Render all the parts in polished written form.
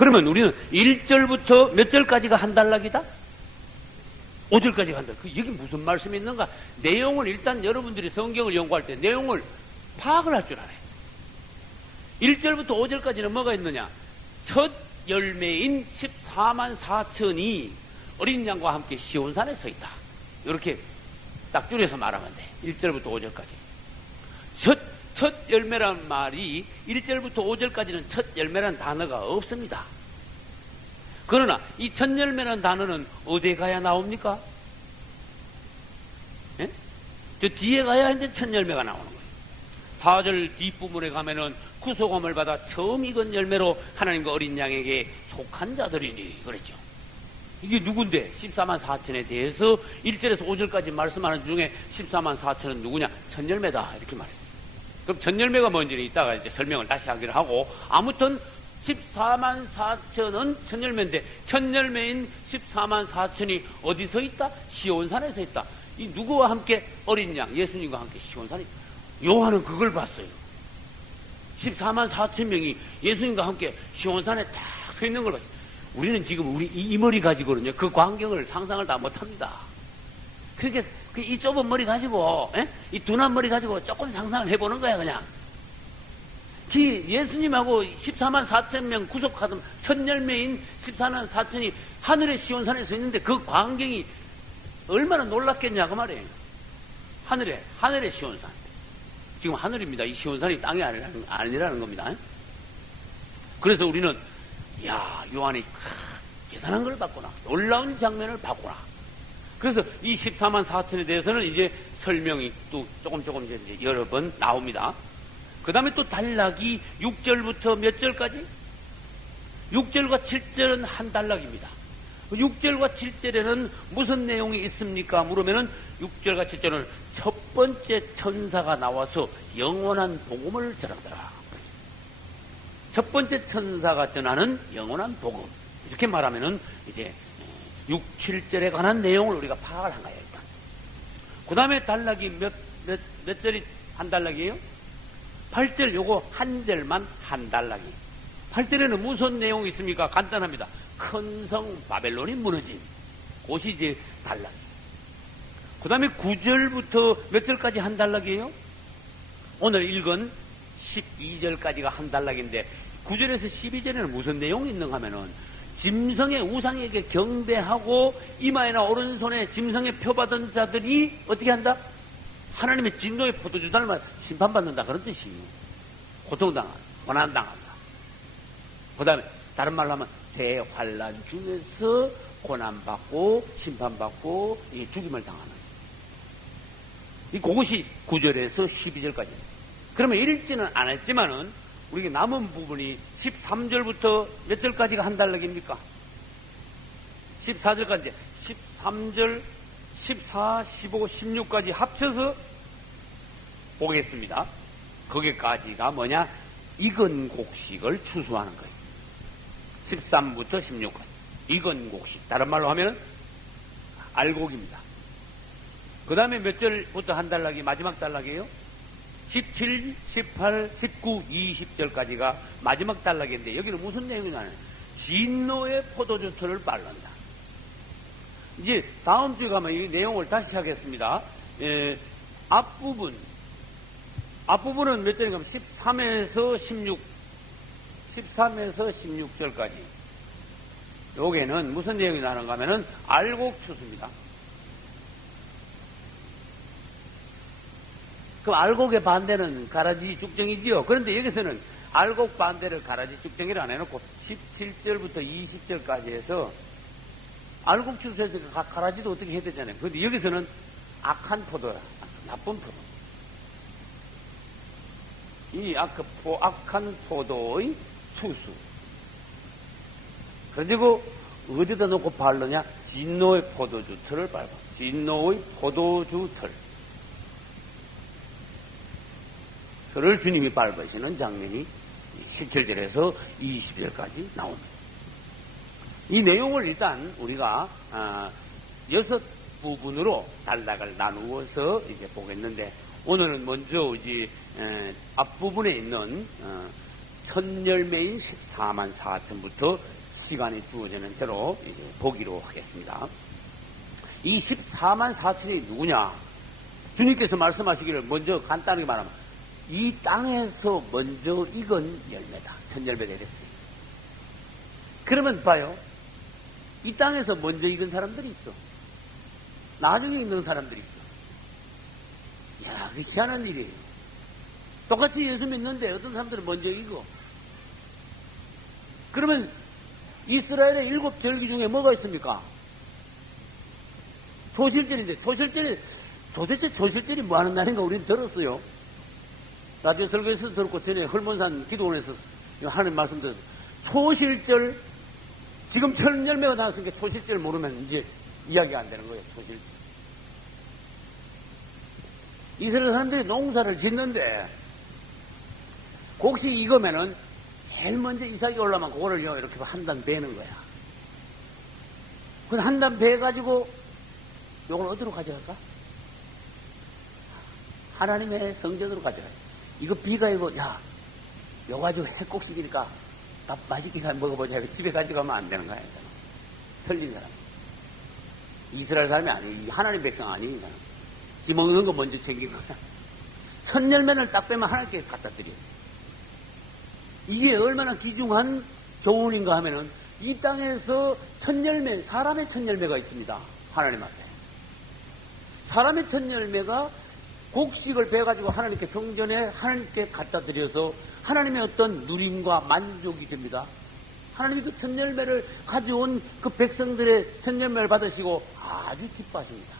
그러면 우리는 1절부터 몇 절까지가 한 단락이다? 5절까지가 한 단락. 여기 무슨 말씀이 있는가? 내용을 일단 여러분들이 성경을 연구할 때 내용을 파악을 할 줄 알아요. 1절부터 5절까지는 뭐가 있느냐? 첫 열매인 14만 4천이 어린 양과 함께 시온산에 서 있다. 이렇게 딱 줄여서 말하면 돼. 1절부터 5절까지. 첫 열매란 말이 1절부터 5절까지는 첫 열매란 단어가 없습니다. 그러나 이 첫 열매라는 단어는 어디에 가야 나옵니까? 예? 저 뒤에 가야 이제 첫 열매가 나오는 거예요. 4절 뒷부분에 가면은 구속함을 받아 처음 익은 열매로 하나님과 어린 양에게 속한 자들이니 그랬죠. 이게 누군데? 14만 4천에 대해서 1절에서 5절까지 말씀하는 중에 14만 4천은 누구냐? 첫 열매다 이렇게 말했어요. 그럼 첫 열매가 뭔지는 이따가 이제 설명을 다시 하기로 하고, 아무튼 14만 4천은 첫 열매인데 첫 열매인 14만 4천이 어디 서 있다? 시온산에 서 있다. 이 누구와 함께? 어린 양 예수님과 함께 시온산에. 요한은 그걸 봤어요. 14만 4천 명이 예수님과 함께 시온산에 딱 서 있는 걸 봤어요. 우리는 지금 우리 이 머리 가지고는요 그 광경을 상상을 다 못합니다. 그렇게 이 좁은 머리 가지고 이 둔한 머리 가지고 조금 상상을 해보는 거야. 그냥 예수님하고 14만 4천 명 구속하던 첫 열매인 14만 4천이 하늘의 시온산에 서 있는데 그 광경이 얼마나 놀랍겠냐 그 말이에요. 하늘의 시온산. 지금 하늘입니다. 이 시온산이 땅이 아니라는 겁니다. 그래서 우리는 야, 요한이 대단한 걸 봤구나. 놀라운 장면을 봤구나. 그래서 이 14만 4천에 대해서는 이제 설명이 또 조금 이제 여러 번 나옵니다. 그 다음에 또 단락이 6절부터 몇 절까지? 6절과 7절은 한 단락입니다. 6절과 7절에는 무슨 내용이 있습니까? 물으면은 6절과 7절은 첫 번째 천사가 나와서 영원한 복음을 전하더라. 첫 번째 천사가 전하는 영원한 복음. 이렇게 말하면은 이제 6, 7절에 관한 내용을 우리가 파악을 한 거예요, 일단. 그 다음에 단락이 몇 절이 한 단락이에요? 8절 요거 한 절만 한 단락이. 8절에는 무슨 내용이 있습니까? 간단합니다. 큰 성 바벨론이 무너진 곳이 이제 단락. 그 다음에 9절부터 몇 절까지 한 단락이에요? 오늘 읽은 12절까지가 한 단락인데 9절에서 12절에는 무슨 내용이 있는가 하면은 짐승의 우상에게 경배하고 이마에나 오른손에 짐승의 표받은 자들이 어떻게 한다? 하나님의 진노의 포도주 닮아 심판받는다 그런 뜻이에요. 고통당한다. 고난당한다. 그 다음에 다른 말로 하면 대환란 중에서 고난받고 심판받고 죽임을 당하는 그것이 9절에서 12절까지입니다. 그러면 읽지는 않았지만은 우리가 남은 부분이 13절부터 몇 절까지가 한 단락입니까? 14절까지 13절 14, 15, 16까지 합쳐서 보겠습니다. 거기까지가 뭐냐? 익은 곡식을 추수하는 거예요. 13부터 16까지 익은 곡식, 다른 말로 하면 알곡입니다. 그 다음에 몇 절부터 한 단락이 마지막 단락이에요? 17, 18, 19, 20절까지가 마지막 단락인데 여기는 무슨 내용이냐면 진노의 포도주틀을 빨른다. 이제 다음 주에 가면 이 내용을 다시 하겠습니다. 앞부분은 몇 절인가 하면 13에서 16절까지. 여기에는 무슨 내용이 나는가 하면은 알곡 추수입니다. 그 알곡의 반대는 가라지 죽정이지요. 그런데 여기서는 알곡 반대를 가라지 죽정이라 안 해놓고 17절부터 20절까지 해서 알곡 추수해서 가라지도 어떻게 해야 되잖아요. 그런데 여기서는 악한 포도라, 나쁜 포도. 이 악한 포도의 추수. 그리고 어디다 놓고 바르냐? 진노의 포도주 틀을 밟아. 진노의 포도주 틀. 그를 주님이 밟으시는 장면이 17절에서 20절까지 나옵니다. 이 내용을 일단 우리가 6부분으로 단락을 나누어서 이제 보겠는데, 오늘은 먼저 이제 앞부분에 있는 첫 열매인 14만 4천부터 시간이 주어지는 대로 이제 보기로 하겠습니다. 이 14만 4천이 누구냐? 주님께서 말씀하시기를 먼저 간단하게 말하면 이 땅에서 먼저 익은 열매다. 첫 열매가 이랬어요. 그러면 봐요. 이 땅에서 먼저 익은 사람들이 있어. 나중에 익는 사람들이 있어. 야, 그게 희한한 일이에요. 똑같이 예수 믿는데 어떤 사람들은 먼저 익어. 그러면 이스라엘의 7 절기 중에 뭐가 있습니까? 초실절인데, 초실절이, 도대체 초실절이 뭐 하는 날인가 우리는 들었어요. 라디오 설교에서 들었고, 전에 헐몬산 기도원에서 하나님 말씀 드렸어요. 초실절, 지금 첫 열매가 나왔으니까 초실절 모르면 이제 이야기가 안 되는 거예요, 초실절. 이스라엘 사람들이 농사를 짓는데, 곡식 익으면은 제일 먼저 이삭이 올라오면 그거를 이렇게 한 단 베는 거야. 그럼 한 단 베가지고 요걸 어디로 가져갈까? 하나님의 성전으로 가져가요. 이거 비가 이거, 야, 요 가지고 핵곡식이니까 밥 맛있게 먹어보자. 집에 가져가면 안 되는 거야. 틀린 사람. 이스라엘 사람이 아니에요. 하나님 백성 아니에요. 지 먹는 거 먼저 챙기는 거야. 첫 열매를 딱 빼면 하나님께 갖다 드려요. 이게 얼마나 귀중한 교훈인가 하면은 이 땅에서 첫 열매, 사람의 첫 열매가 있습니다. 하나님 앞에. 사람의 첫 열매가 곡식을 베가지고 하나님께 성전에 하나님께 갖다 드려서 하나님의 어떤 누림과 만족이 됩니다. 하나님이 그 첫 열매를 가져온 그 백성들의 첫 열매를 받으시고 아주 기뻐하십니다.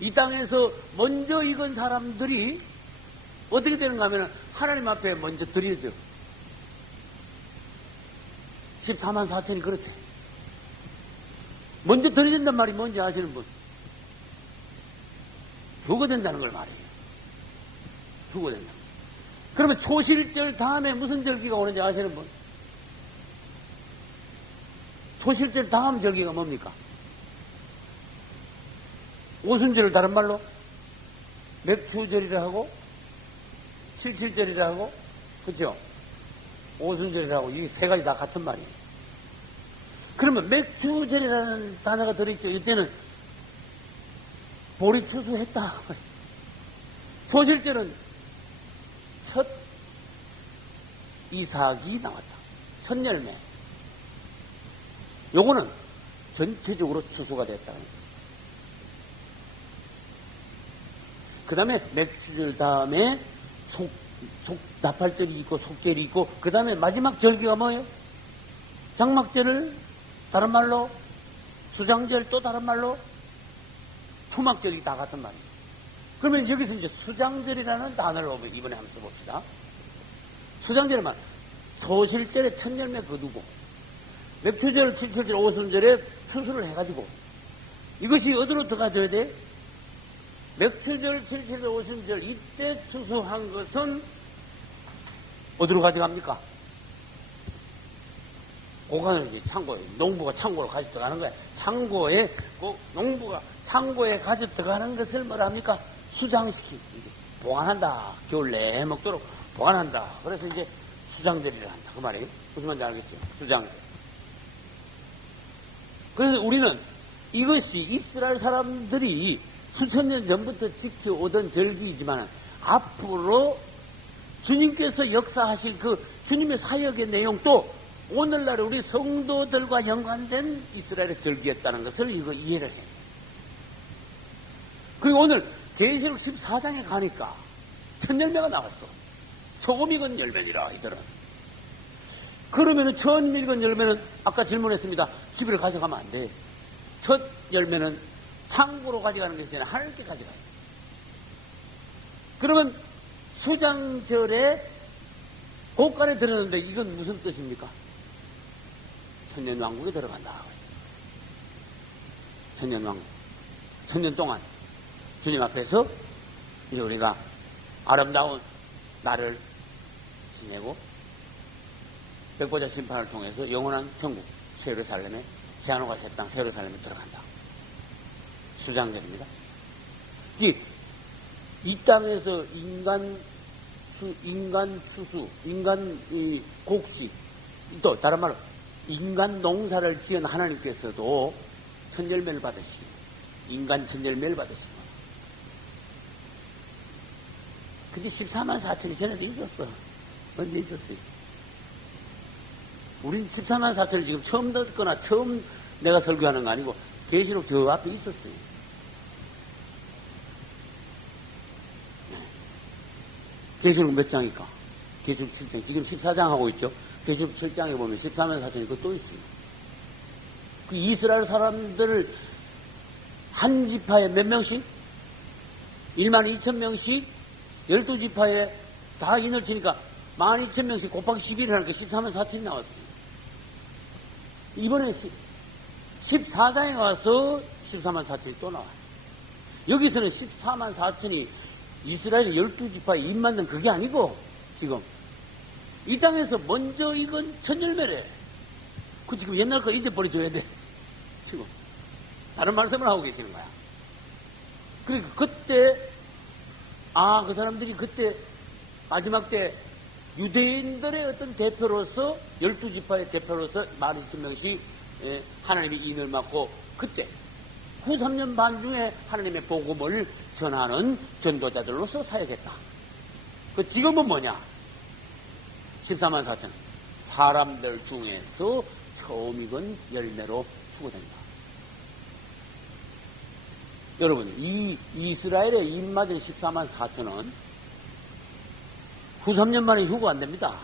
이 땅에서 먼저 익은 사람들이 어떻게 되는가 하면 하나님 앞에 먼저 드려져. 14만 4천이 그렇대. 먼저 드려진단 말이 뭔지 아시는 분? 휴거된다는 걸 말해요. 휴거된다. 그러면 초실절 다음에 무슨 절기가 오는지 아시는 분? 초실절 다음 절기가 뭡니까? 오순절을 다른 말로 맥추절이라 하고 칠칠절이라 하고, 그죠? 오순절이라고, 이 세 가지 다 같은 말이에요. 그러면 맥추절이라는 단어가 들어있죠. 이때는 보리 추수했다. 초실절은 첫 이삭이 나왔다. 첫 열매. 요거는 전체적으로 추수가 됐다. 그 다음에 맥추절 다음에 나팔절이 있고 속절이 있고 그 다음에 마지막 절기가 뭐예요? 장막절을 다른 말로 수장절 또 다른 말로 초막절이 다 같은 말이에요. 그러면 여기서 이제 수장절이라는 단어를 이번에 한번 써봅시다. 수장절은 소실절에 첫 열매 거두고 맥추절, 칠칠절, 오순절에 추수를 해가지고 이것이 어디로 들어가줘야 돼? 맥추절, 칠칠절, 오순절 이때 추수한 것은 어디로 가져갑니까? 고관을 이제 창고에, 농부가 창고로 가져 들어가는 거야. 창고에, 농부가 창고에 가져 들어가는 것을 뭐라 합니까? 수장시키고, 보관한다. 겨울 내에 먹도록 보관한다. 그래서 이제 수장절이라 한다. 그 말이에요. 무슨 말인지 알겠죠? 수장절. 그래서 우리는 이것이 이스라엘 사람들이 수천 년 전부터 지켜오던 절기이지만 앞으로 주님께서 역사하실 그 주님의 사역의 내용도 오늘날 우리 성도들과 연관된 이스라엘의 절기였다는 것을 이거 이해를 해요. 그리고 오늘 계시록 14장에 가니까 첫 열매가 나왔어. 처음 익은 열매니라 이들은. 그러면은 처음 익은 열매는 아까 질문했습니다. 집에 가져가면 안 돼. 첫 열매는 창고로 가져가는 것이 아니라 하늘께 가져가요. 그러면 수장절에 고간에 들었는데 이건 무슨 뜻입니까? 천년왕국에 들어간다. 천년왕국. 천년 동안 주님 앞에서 이제 우리가 아름다운 날을 지내고 백보자 심판을 통해서 영원한 천국 세르살렘에 제한호가 새 땅 세르살렘에 들어간다. 수장절입니다. 이 땅에서 인간 인간 추수, 인간 곡식, 또 다른 말로 인간 농사를 지은 하나님께서도 천열매를 받으시고 인간 천열매를 받으시고 근데 14만 4천이 전에도 있었어. 언제 있었어요? 우린 14만 4천을 지금 처음 듣거나 처음 내가 설교하는 거 아니고 계시록 저 앞에 있었어요. 계시록 몇 장일까? 계시록 7장. 지금 14장 하고 있죠? 계시록 7장에 보면 14만 4천이 그거 또 있어요. 그 이스라엘 사람들을 한 지파에 몇 명씩? 1만 2천 명씩 12지파에 다 인을 치니까 12,000명씩 곱하기 11을 하니까 14만 4천이 나왔어요. 이번에 14장에 와서 14만 4천이 또 나와요. 여기서는 14만 4천이 이스라엘 12지파에 입 만든 그게 아니고 지금 이 땅에서 먼저 익은 천열매래. 그 지금 옛날 거 잊어버려줘야 돼. 지금 다른 말씀을 하고 계시는 거야. 그러니까 그때 그 사람들이 그때 마지막 때 유대인들의 어떤 대표로서 12지파의 대표로서 12,000명씩 하나님의 인을 맡고 그때 후 3년 반 중에 하나님의 복음을 전하는 전도자들로서 사역했다. 그 지금은 뭐냐? 14만 4천 사람들 중에서 처음 익은 열매로 추구된다. 여러분, 이 이스라엘의 입맞은 14만 4천은 후 3년 만에 휴가 안 됩니다.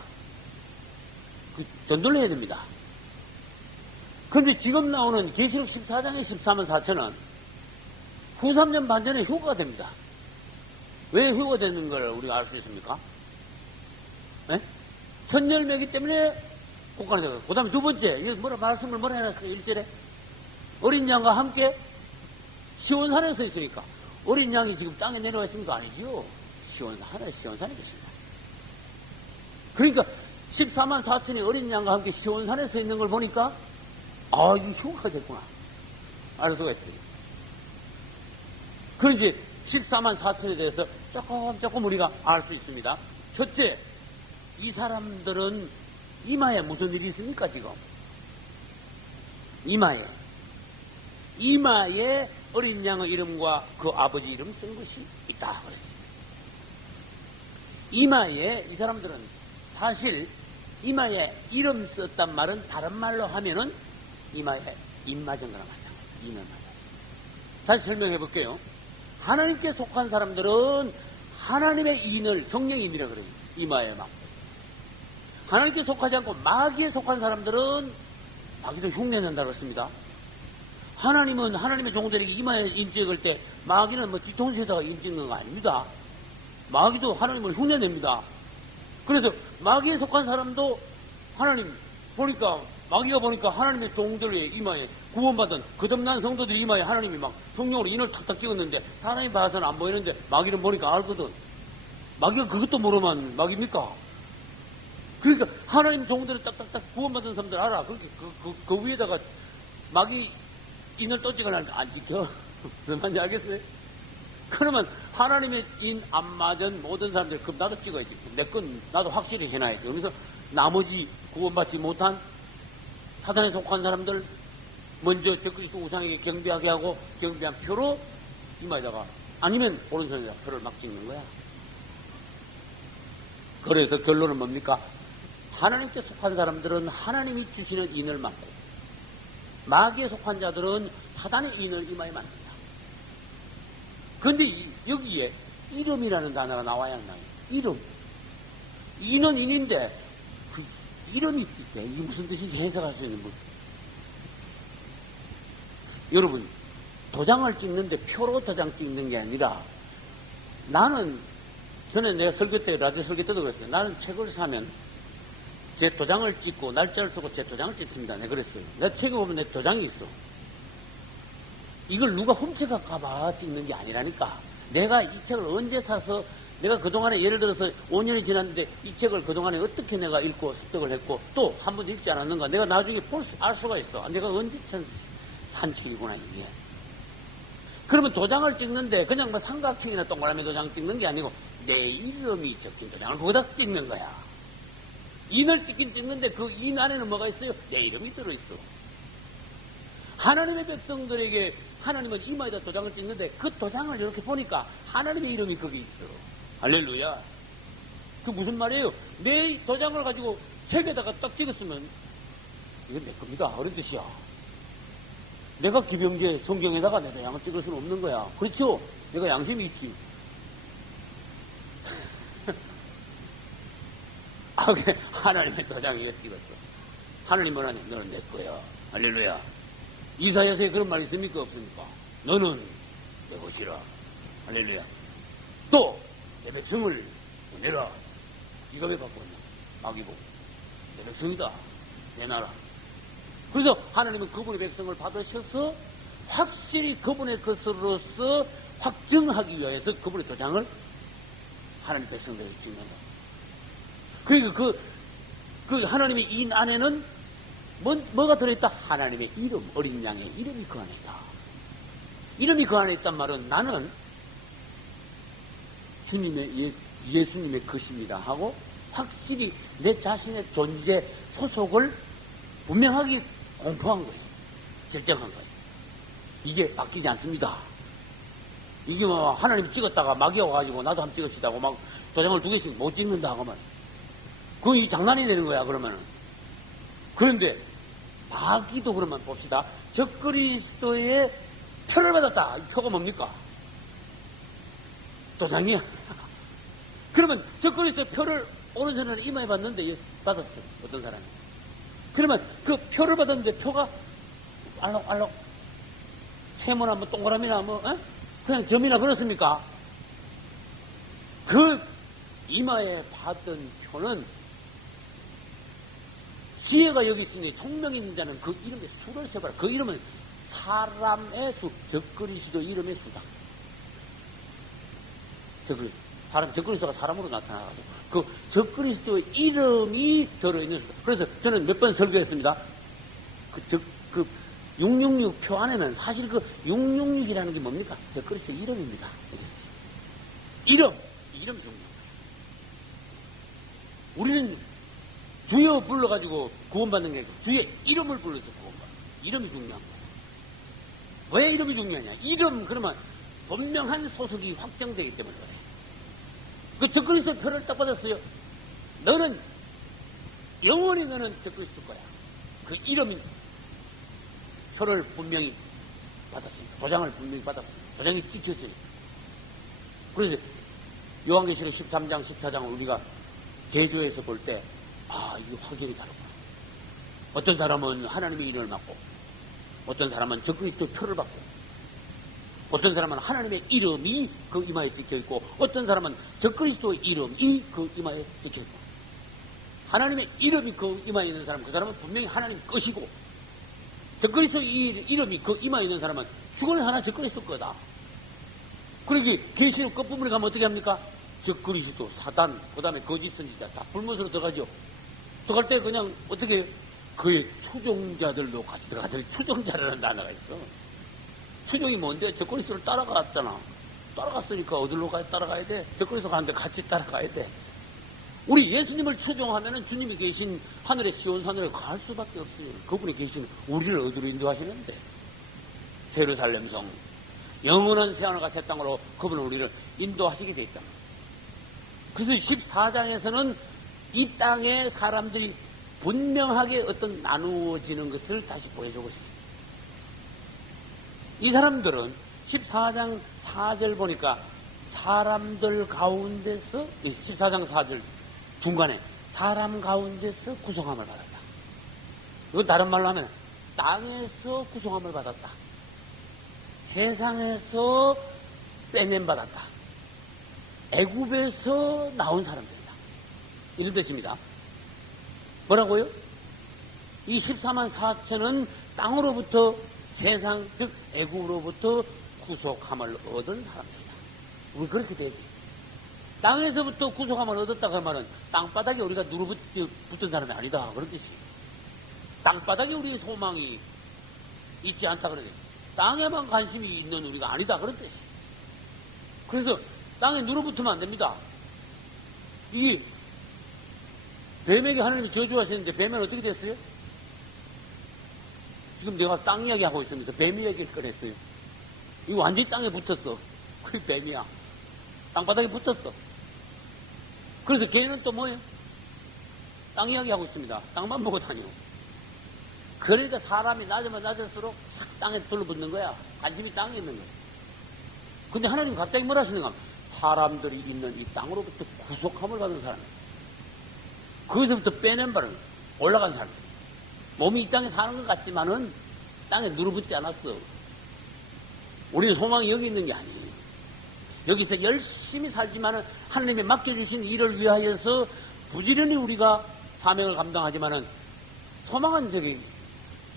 전도를 해야 됩니다. 근데 지금 나오는 계시록 14장의 14만 4천은 후 3년 반 전에 휴가가 됩니다. 왜 휴가 되는 걸 우리가 알 수 있습니까? 네? 천열매기 때문에 국가가 되고, 그 다음에 두 번째, 이게 말씀을 뭐라 해놨어요? 1절에? 어린 양과 함께 시온산에 서 있으니까. 어린 양이 지금 땅에 내려와 있습니까? 아니지요. 하늘에 시온산에 계십니다. 그러니까 14만 4천이 어린 양과 함께 시온산에 서 있는 걸 보니까 이게 휴가가 됐구나. 알 수가 있어요. 그런지 14만 4천에 대해서 조금 우리가 알 수 있습니다. 첫째, 이 사람들은 이마에 무슨 일이 있습니까, 지금? 이마에 어린 양의 이름과 그 아버지 이름 쓴 것이 있다. 그랬습니다. 이마에, 이 사람들은 사실 이마에 이름 썼단 말은 다른 말로 하면은 이마에 입 맞은 거나 마찬가지예요. 인을 맞아요. 다시 설명해 볼게요. 하나님께 속한 사람들은 하나님의 인을, 성령의 인이라 그래요. 이마에 맞고. 하나님께 속하지 않고 마귀에 속한 사람들은 마귀도 흉내낸다고 했습니다. 하나님은 하나님의 종들에게 이마에 인 찍을 때 마귀는 뒤통수에다가 인 찍는 거 아닙니다. 마귀도 하나님을 흉내냅니다. 그래서 마귀에 속한 사람도 하나님 마귀가 보니까 하나님의 종들의 이마에 구원받은 거듭난 성도들의 이마에 하나님이 막 성령으로 인을 탁탁 찍었는데 사람이 봐서는 안 보이는데 마귀는 보니까 알거든. 마귀가 그것도 모르면 마귀입니까? 그러니까 하나님 종들을 딱딱딱 구원받은 사람들 알아. 그 위에다가 마귀 인을 또 찍으려는데 안 찍혀. 무슨 말인지 알겠어요? 그러면 하나님의 인 안 맞은 모든 사람들 그럼 나도 찍어야지. 내 건 나도 확실히 해놔야지. 그러면서 나머지 구원받지 못한 사단에 속한 사람들 먼저 적그리스도 우상에게 경배하게 하고 경배한 표로 이마에다가 아니면 오른손에다가 표를 막 찍는 거야. 그래서 결론은 뭡니까? 하나님께 속한 사람들은 하나님이 주시는 인을 맡고 마귀에 속한 자들은 사단의 인을 이마에 만든다. 그런데 여기에 이름이라는 단어가 나와야 한다. 이름. 인은 인인데 그 이름이 있대. 이게 무슨 뜻인지 해석할 수 있는 분. 여러분, 도장을 찍는데 표로 도장 찍는 게 아니라 나는 전에 내가 설교 때 라디오 설교 때도 그랬어요. 나는 책을 사면 제 도장을 찍고 날짜를 쓰고 제 도장을 찍습니다. 내가 그랬어요. 내 책에 보면 내 도장이 있어. 이걸 누가 훔쳐갈까봐 찍는 게 아니라니까. 내가 이 책을 언제 사서 내가 그동안에 예를 들어서 5년이 지났는데 이 책을 그동안에 어떻게 내가 읽고 습득을 했고 또 한 번도 읽지 않았는가 내가 나중에 알 수가 있어. 내가 언제 산 책이구나 이게. 그러면 도장을 찍는데 그냥 뭐 삼각형이나 동그라미 도장 찍는 게 아니고 내 이름이 적힌 도장을 거기다 찍는 거야. 인을 찍긴 찍는데 그 인 안에는 뭐가 있어요? 내 이름이 들어있어. 하나님의 백성들에게 하나님은 이마에다 도장을 찍는데 그 도장을 이렇게 보니까 하나님의 이름이 거기 있어. 할렐루야. 그 무슨 말이에요? 내 도장을 가지고 책에다가 딱 찍었으면 이건 내 겁니다. 그런 뜻이야. 내가 기병제 성경에다가 내 도장을 찍을 수는 없는 거야. 그렇죠? 내가 양심이 있지. 하나님의 도장이 찍었어. 하나님은 하나님, 너는 내 거야. 할렐루야. 이사야서에 그런 말이 있습니까? 없습니까? 너는 내 것이라. 할렐루야. 또, 내 백성을 보내라. 이거 왜 갖고 왔냐? 마귀복. 내 백성이다. 내 나라. 그래서 하나님은 그분의 백성을 받으셔서 확실히 그분의 것으로서 확증하기 위해서 그분의 도장을 하나님 백성들에게 찍는다. 그러니까 그 하나님의 인 안에는 뭐가 들어있다? 하나님의 이름, 어린 양의 이름이 그 안에 있다. 이름이 그 안에 있단 말은 나는 주님의, 예수님의 것입니다 하고 확실히 내 자신의 존재, 소속을 분명하게 공포한 거예요. 결정한 거예요. 이게 바뀌지 않습니다. 이게 뭐 하나님 찍었다가 마귀 와가지고 나도 한번 찍어치다고 막 도장을 2개씩 못 찍는다 하고만 그건 이 장난이 되는 거야 그러면은. 그런데 마귀도 그러면 봅시다. 적그리스도의 표를 받았다. 이 표가 뭡니까? 도장이야. 그러면 적그리스도의 표를 오른손으로 이마에 받는데 받았어. 어떤 사람이. 그러면 그 표를 받았는데 표가 알록알록 세모나 뭐 동그라미나 뭐 그냥 점이나 그렇습니까? 그 이마에 받은 표는 지혜가 여기 있으니 총명이 있는 자는 그 이름의 수를 세봐라. 그 이름은 사람의 수, 적그리스도 이름의 수다. 적그리스도가 사람으로 나타나가지고 그 적그리스도 이름이 들어있는 수다. 그래서 저는 몇 번 설교했습니다. 그 666 표 안에는 사실 그 666이라는 게 뭡니까? 적그리스도 이름입니다. 이름이 중요합니다. 우리는 주여 불러가지고 구원받는 게 아니고 주의 이름을 불러서 구원받는 이름이 중요한 거예요. 왜 이름이 중요하냐? 이름 그러면 분명한 소속이 확정되기 때문에 그래요. 그 적그리스도 표를 딱 받았어요. 너는 영원히 너는 적그리스도 거야. 그 이름이 표를 분명히 받았습니다. 도장을 분명히 받았습니다. 도장이 찍혔으니까. 그래서 요한계시록 13장, 14장을 우리가 개조해서 볼 때 이게 확연히 다르구나. 어떤 사람은 하나님의 이름을 맡고, 어떤 사람은 적그리스도 표를 받고, 어떤 사람은 하나님의 이름이 그 이마에 찍혀있고, 어떤 사람은 적그리스도 이름이 그 이마에 찍혀있고, 하나님의 이름이 그 이마에 있는 사람, 그 사람은 분명히 하나님 것이고, 적그리스도 이름이 그 이마에 있는 사람은 죽어는 하나 적그리스도 거다. 그러기 계시록 끝부분에 가면 어떻게 합니까? 적그리스도, 사단, 그 다음에 거짓 선지자 다 불못으로 들어가죠. 들어갈 때 그냥 어떻게 그의 추종자들도 같이 들어가더니 추종자라는 단어가 있어. 추종이 뭔데? 적그리스도를 따라갔잖아. 따라갔으니까 어디로 따라가야 돼? 적그리스도 가는데 같이 따라가야 돼. 우리 예수님을 추종하면은 주님이 계신 하늘의 시온산을 갈 수밖에 없어요. 그분이 계신 우리를 어디로 인도하시는데? 예루살렘 성, 영원한 새하늘과 새 땅으로 그분은 우리를 인도하시게 돼 있다. 그래서 14장에서는 이 땅에 사람들이 분명하게 어떤 나누어지는 것을 다시 보여주고 있어요. 이 사람들은 14장 4절 보니까 사람들 가운데서 14장 4절 중간에 사람 가운데서 구속함을 받았다. 이건 다른 말로 하면 땅에서 구속함을 받았다. 세상에서 빼면받았다. 애굽에서 나온 사람들이다. 이런 뜻입니다. 뭐라고요? 이 14만 4천은 땅으로부터 세상, 즉 애굽으로부터 구속함을 얻은 사람들이다. 우리 그렇게 되지. 땅에서부터 구속함을 얻었다 그 말은 땅바닥에 우리가 누르붙은 사람이 아니다. 그런 뜻이에요. 땅바닥에 우리의 소망이 있지 않다 그러겠지. 땅에만 관심이 있는 우리가 아니다. 그런 뜻이에요. 그래서 땅에 누르붙으면 안 됩니다. 이 뱀에게 하나님이 저주하셨는데 뱀은 어떻게 됐어요? 지금 내가 땅 이야기 하고 있으면서 뱀 이야기를 꺼냈어요. 이거 완전히 땅에 붙었어. 그게 뱀이야. 땅바닥에 붙었어. 그래서 걔는 또 뭐예요? 땅 이야기 하고 있습니다. 땅만 보고 다녀. 그러니까 사람이 낮으면 낮을수록 착 땅에 둘러붙는 거야. 관심이 땅에 있는 거야. 근데 하나님 갑자기 뭘 하시는가 하면 사람들이 있는 이 땅으로부터 구속함을 받은 사람이에요. 거기서부터 빼낸 바를 올라간 사람. 몸이 이 땅에 사는 것 같지만은 땅에 누르붙지 않았어. 우리는 소망이 여기 있는 게 아니에요. 여기서 열심히 살지만은 하나님이 맡겨주신 일을 위하여서 부지런히 우리가 사명을 감당하지만은 소망은 저기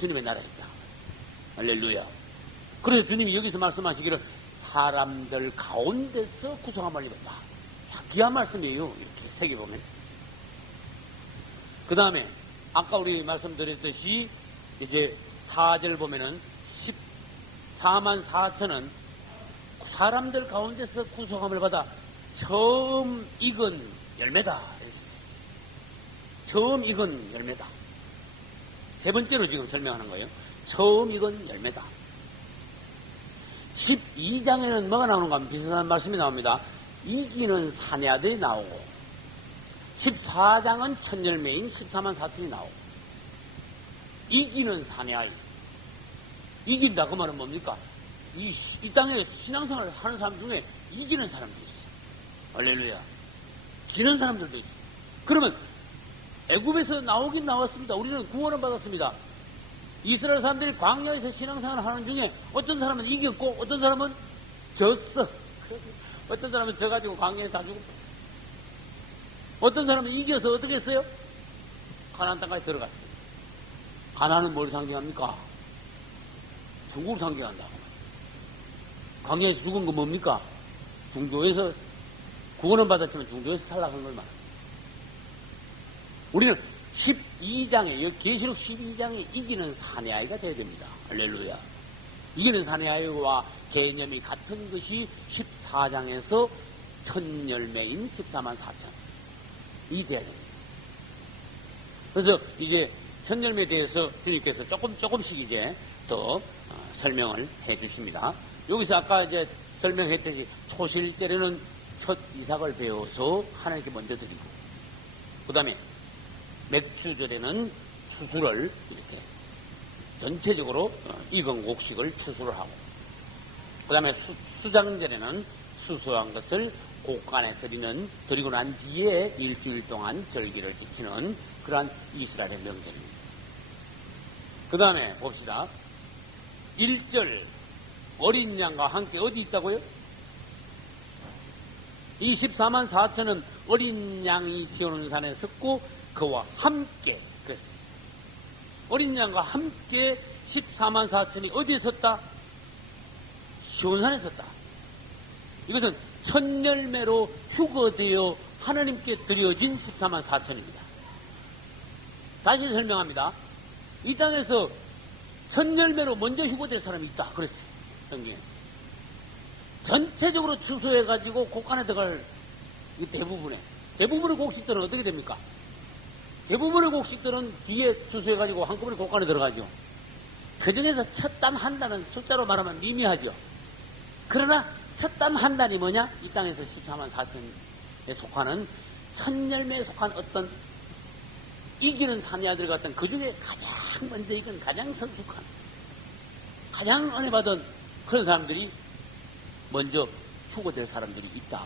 주님의 나라에 있다. 할렐루야. 그래서 주님이 여기서 말씀하시기를 사람들 가운데서 구속함을 입었다. 귀한 말씀이에요. 이렇게 새겨보면. 그 다음에 아까 우리 말씀드렸듯이 이제 4절 보면은 14만 4천은 사람들 가운데서 구속함을 받아 처음 익은 열매다. 처음 익은 열매다. 세 번째로 지금 설명하는 거예요. 처음 익은 열매다. 12장에는 뭐가 나오는가 하면 비슷한 말씀이 나옵니다. 이기는 사내아들이 나오고 14장은 첫 열매인 14만 4천이 나오고 이기는 사내아이. 이긴다 그 말은 뭡니까? 이 땅에 신앙생활을 하는 사람 중에 이기는 사람들이 있어요. 할렐루야. 지는 사람들도 있어요. 그러면 애굽에서 나오긴 나왔습니다. 우리는 구원을 받았습니다. 이스라엘 사람들이 광야에서 신앙생활을 하는 중에 어떤 사람은 이겼고 어떤 사람은 졌어. 어떤 사람은 져가지고 광야에 다 죽었어. 어떤 사람은 이겨서 어떻게 했어요? 가나안 땅까지 들어갔어요. 가나안은 뭘 상징합니까? 천국을 상징한다고. 광야에서 죽은 거 뭡니까? 중도에서 구원은 받았지만 중도에서 탈락한 걸 말합니다. 우리는 12장에 계시록 12장에 이기는 사내아이가 되어야 됩니다. 할렐루야. 이기는 사내아이와 개념이 같은 것이 14장에서 첫 열매인 14만 4천 이 돼야 됩니다. 그래서 이제 첫 열매에 대해서 주님께서 조금씩 이제 더 설명을 해 주십니다. 여기서 아까 이제 설명했듯이 초실절에는 첫 이삭을 배워서 하나님께 먼저 드리고, 그 다음에 맥주절에는 추수를 이렇게 전체적으로 익은 곡식을 추수를 하고, 그 다음에 수장절에는 수수한 것을 곡간에 드리고 난 뒤에 일주일 동안 절기를 지키는 그러한 이스라엘의 명절입니다. 그 다음에 봅시다. 1절 어린 양과 함께 어디 있다고요? 24만 4천은 어린 양이 시온 산에 섰고 그와 함께 그랬어요. 어린 양과 함께 14만 4천이 어디에 섰다? 시온 산에 섰다. 이것은 첫 열매로 휴거되어 하나님께 드려진 14만 4천입니다. 다시 설명합니다. 이 땅에서 첫 열매로 먼저 휴거될 사람이 있다. 그랬어요. 성경에서. 전체적으로 추수해가지고 곡간에 들어갈 대부분의 곡식들은 어떻게 됩니까? 대부분의 곡식들은 뒤에 추수해가지고 한꺼번에 곡간에 들어가죠. 그 중에서 첫 단 한 단은 숫자로 말하면 미미하죠. 그러나 첫 단 한 단이 뭐냐? 이 땅에서 14만 4천에 속하는 첫 열매에 속한 어떤 이기는 사내아들 같은 그 중에 가장 먼저 익은 가장 성숙한 가장 은혜 받은 그런 사람들이 먼저 휴거될 사람들이 있다.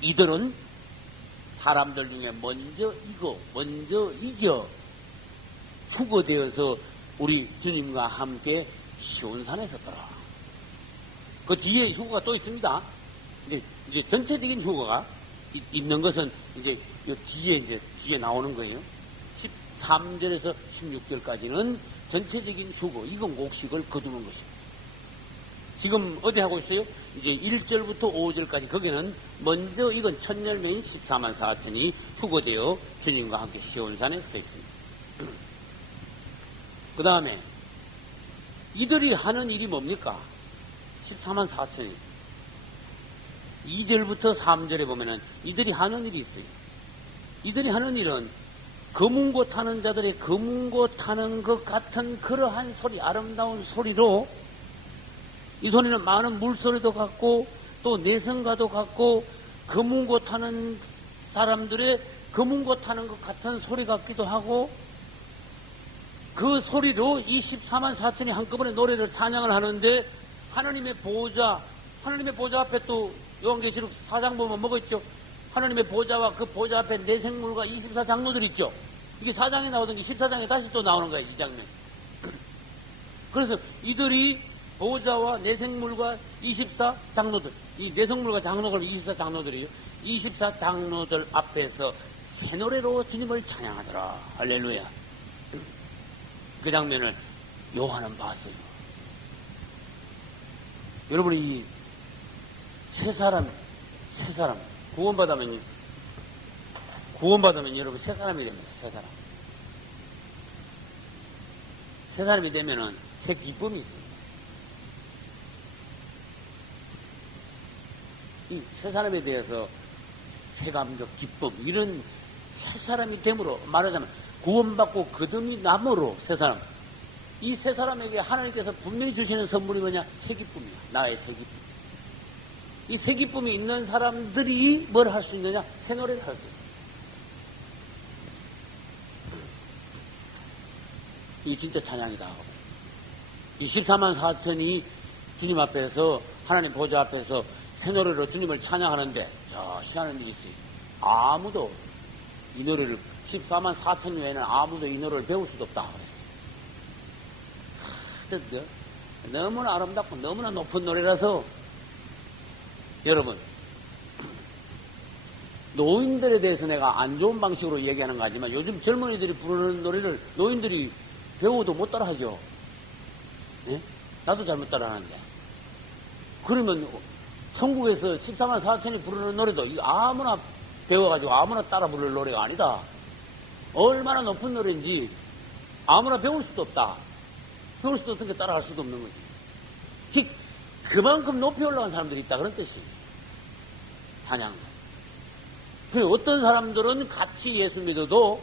이들은 사람들 중에 먼저 이겨 휴거되어서 우리 주님과 함께 시온산에 섰더라. 그 뒤에 휴거가 또 있습니다. 이제 전체적인 휴거가 있는 것은 이제 뒤에 나오는 거예요. 13절에서 16절까지는 전체적인 휴거, 익은 곡식을 거두는 것입니다. 지금 어디 하고 있어요? 이제 1절부터 5절까지 거기는 먼저 익은 첫 열매인 14만 4천이 휴거되어 주님과 함께 시온산에 서 있습니다. 그 다음에 이들이 하는 일이 뭡니까? 14만 4천이. 2절부터 3절에 보면은 이들이 하는 일이 있어요. 이들이 하는 일은 거문고 타는 자들의 거문고 타는 것 같은 그러한 소리, 아름다운 소리로, 이 소리는 많은 물소리도 같고 또 내성과도 같고 거문고 타는 사람들의 거문고 타는 것 같은 소리 같기도 하고, 그 소리로 24만 4천이 한꺼번에 노래를 찬양을 하는데, 하나님의 보좌 앞에 또 요한계시록 4장 보면 뭐가 있죠? 하나님의 보좌와 그 보좌 앞에 내생물과 24장로들 있죠. 이게 4장에 나오던 게 14장에 다시 또 나오는 거예요, 이 장면. 그래서 이들이 보좌와 내생물과 24장로들, 이 내생물과 장로가 24장로들이요. 24장로들 앞에서 새 노래로 주님을 찬양하더라. 할렐루야. 그 장면을 요한은 봤어요. 여러분이 이 세 사람, 구원받으면 여러분 세 사람이 됩니다. 세 사람. 세 사람이 되면은 새 기쁨이 있습니다. 이 세 사람에 대해서 새 감격, 기쁨, 이런 세 사람이 됨으로, 말하자면 구원받고 거듭이 남으로 세 사람. 이 세 사람에게 하나님께서 분명히 주시는 선물이 뭐냐? 새 기쁨이야. 나의 새 기쁨. 이 새 기쁨이 있는 사람들이 뭘 할 수 있느냐? 새 노래를 할 수 있어요. 이 진짜 찬양이다. 24만 4천이 주님 앞에서, 하나님 보좌 앞에서 새 노래로 주님을 찬양하는데, 자, 희한한 일이 있어요. 아무도 이 노래를, 14만 4천 외에는 아무도 이 노래를 배울 수도 없다. 그랬어요. 너무나 아름답고 너무나 높은 노래라서, 여러분, 노인들에 대해서 내가 안 좋은 방식으로 얘기하는 거 아니지만, 요즘 젊은이들이 부르는 노래를 노인들이 배워도 못 따라하죠. 예? 나도 잘못 따라하는데. 그러면 천국에서 14만 4천이 부르는 노래도 아무나 배워가지고 아무나 따라 부를 노래가 아니다. 얼마나 높은 노래인지 아무나 배울 수도 없다. 배울 수도 없으니까 따라할 수도 없는 거지. 그만큼 높이 올라간 사람들이 있다, 그런 뜻이. 찬양. 그리고 어떤 사람들은 같이 예수 믿어도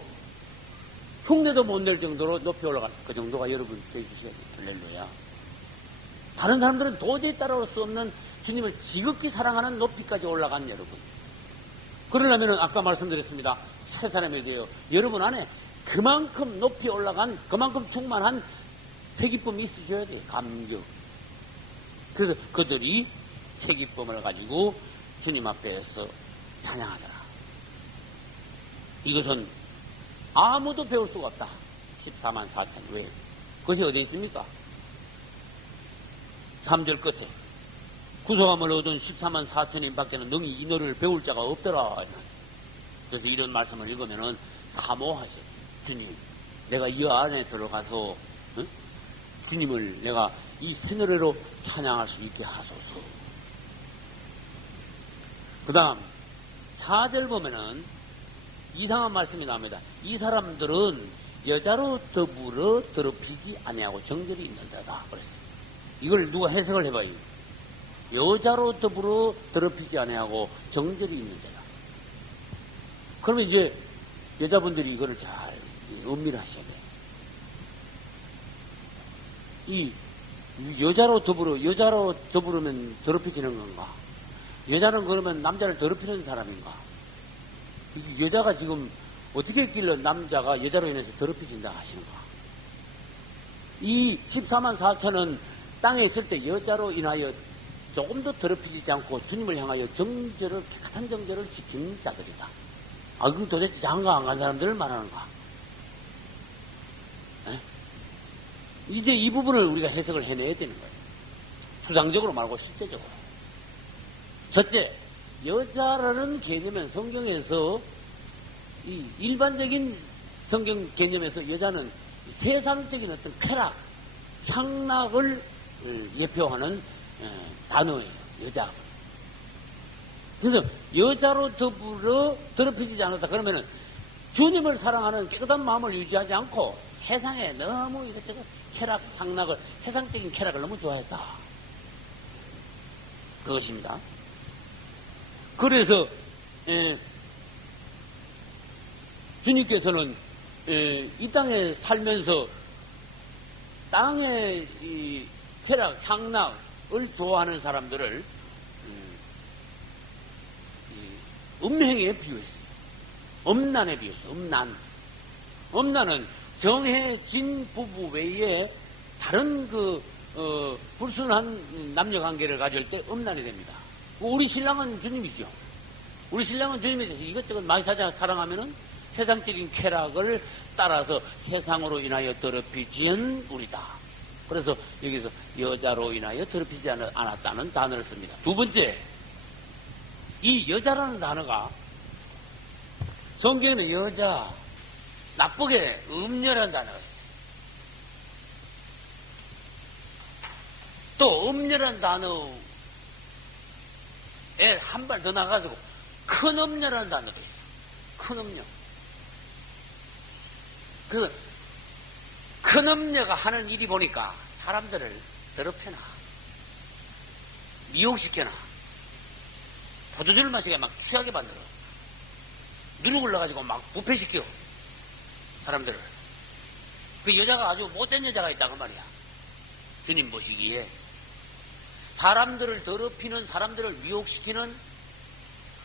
흉내도 못 낼 정도로 높이 올라간, 그 정도가 여러분 되어주셔야 돼요. 할렐루야. 다른 사람들은 도저히 따라올 수 없는 주님을 지극히 사랑하는 높이까지 올라간 여러분. 그러려면 아까 말씀드렸습니다. 세 사람에게요. 여러분 안에 그만큼 높이 올라간, 그만큼 충만한 새 기쁨이 있으셔야 돼요. 감격. 그래서 그들이 새 기쁨을 가지고 주님 앞에서 찬양하더라. 이것은 아무도 배울 수가 없다. 14만 4천 왜? 그것이 어디 있습니까? 3절 끝에 구속함을 얻은 14만 4천인 밖에는 능히 이 노래를 배울 자가 없더라. 그래서 이런 말씀을 읽으면은 사모하세요. 주님, 내가 이 안에 들어가서 주님을 내가 이 새 노래로 찬양할 수 있게 하소서. 그 다음 4절 보면은 이상한 말씀이 나옵니다. 이 사람들은 여자로 더불어 더럽히지 아니하고 정절이 있는 자다. 그랬어요. 이걸 누가 해석을 해봐요. 여자로 더불어 더럽히지 아니하고 정절이 있는 자다. 그러면 이제 여자분들이 이거를 잘 음미하셔야 돼요. 이 여자로 더불으면 더럽혀지는 건가? 여자는 그러면 남자를 더럽히는 사람인가? 여자가 지금 어떻게 했길래 남자가 여자로 인해서 더럽혀진다 하시는가? 이 14만 4천은 땅에 있을 때 여자로 인하여 조금도 더럽히지 않고 주님을 향하여 정절을, 깨끗한 정절을 지키는 자들이다. 아, 그럼 도대체 장가 안 간 사람들을 말하는가? 에? 이제 이 부분을 우리가 해석을 해내야 되는 거예요. 추상적으로 말고 실제적으로. 첫째, 여자라는 개념은 성경에서, 이 일반적인 성경 개념에서 여자는 세상적인 어떤 쾌락, 향락을 예표하는 단어예요. 여자. 그래서 여자로 더불어 더럽히지 않았다. 그러면은 주님을 사랑하는 깨끗한 마음을 유지하지 않고 세상에 너무 이것저것 쾌락, 향락을, 세상적인 쾌락을 너무 좋아했다. 그것입니다. 그래서 주님께서는 이 땅에 살면서 땅의 이 쾌락, 향락을 좋아하는 사람들을 음행에 비유했어요. 음란에 비유했어요. 음란은 정해진 부부 외에 다른 불순한 남녀 관계를 가질 때 음란이 됩니다. 우리 신랑은 주님이죠. 우리 신랑은 주님에 대해서 이것저것 많이 사랑하면은 세상적인 쾌락을 따라서 세상으로 인하여 더럽히지는 우리다. 그래서 여기서 여자로 인하여 더럽히지 않았다는 단어를 씁니다. 두 번째, 이 여자라는 단어가 성경에는 여자, 나쁘게 음녀라는 단어가 있어요. 또 음녀라는 단어에 한 발 더 나가지고 큰 음녀라는 단어도 있어. 큰 음녀. 큰 음녀가 하는 일이 보니까 사람들을 더럽혀놔. 미혹시켜놔. 포도주를 마시게 막 취하게 만들어. 누룩 올라가지고 막 부패시켜. 사람들을. 그 여자가 아주 못된 여자가 있다고 말이야. 주님 보시기에. 사람들을 더럽히는, 사람들을 미혹시키는,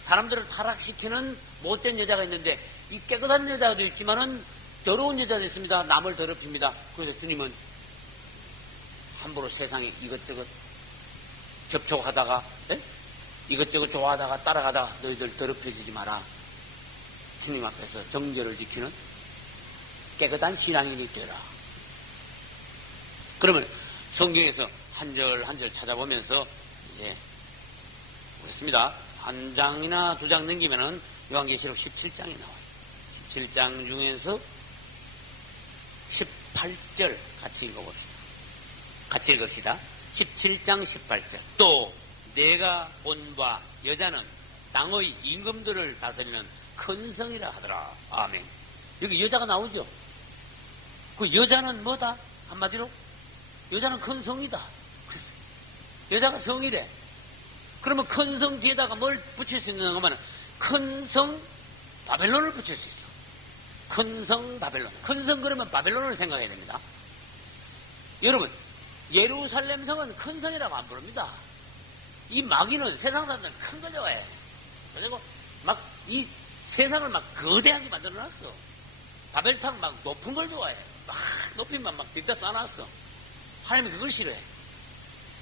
사람들을 타락시키는 못된 여자가 있는데, 이 깨끗한 여자도 있지만은 더러운 여자도 있습니다. 남을 더럽힙니다. 그래서 주님은 함부로 세상에 이것저것 접촉하다가, 이것저것 좋아하다가 따라가다가 너희들 더럽혀지지 마라. 주님 앞에서 정절을 지키는 깨끗한 신앙인이 되라. 그러면 성경에서 한 절 한 절 찾아보면서 이제 보겠습니다. 한 장이나 두 장 넘기면은 요한계시록 17장이 나와요. 17장 중에서 18절 같이 읽어봅시다. 같이 읽읍시다. 17장 18절. 또 내가 본 바 여자는 땅의 임금들을 다스리는 큰 성이라 하더라. 아멘. 여기 여자가 나오죠. 그 여자는 뭐다? 한마디로 여자는 큰 성이다. 여자가 성이래. 그러면 큰 성 뒤에다가 뭘 붙일 수 있는가 하면 큰 성 바벨론을 붙일 수 있어. 큰 성 바벨론. 큰 성 그러면 바벨론을 생각해야 됩니다. 여러분, 예루살렘 성은 큰 성이라고 안 부릅니다. 이 마귀는 세상 사람들은 큰 걸 좋아해. 그리고 막 이 세상을 막 거대하게 만들어놨어. 바벨탑 막 높은 걸 좋아해. 막 높이만 막 뒷다 쌓아놨어. 하나님이 그걸 싫어해.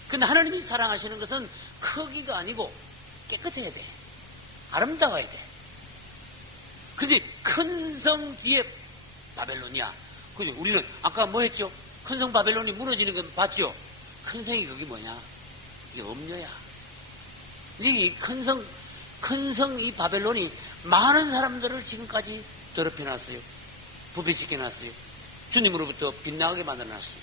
근데 하나님이 사랑하시는 것은 크기가 아니고 깨끗해야 돼. 아름다워야 돼. 근데 큰 성 뒤에 바벨론이야. 그죠? 우리는 아까 뭐 했죠? 큰 성 바벨론이 무너지는 거 봤죠? 큰 성이 그게 뭐냐? 이게 음녀야. 이 큰 성 이 바벨론이 많은 사람들을 지금까지 더럽혀놨어요. 부패시켜놨어요. 주님으로부터 빗나가게 만들어놨어요.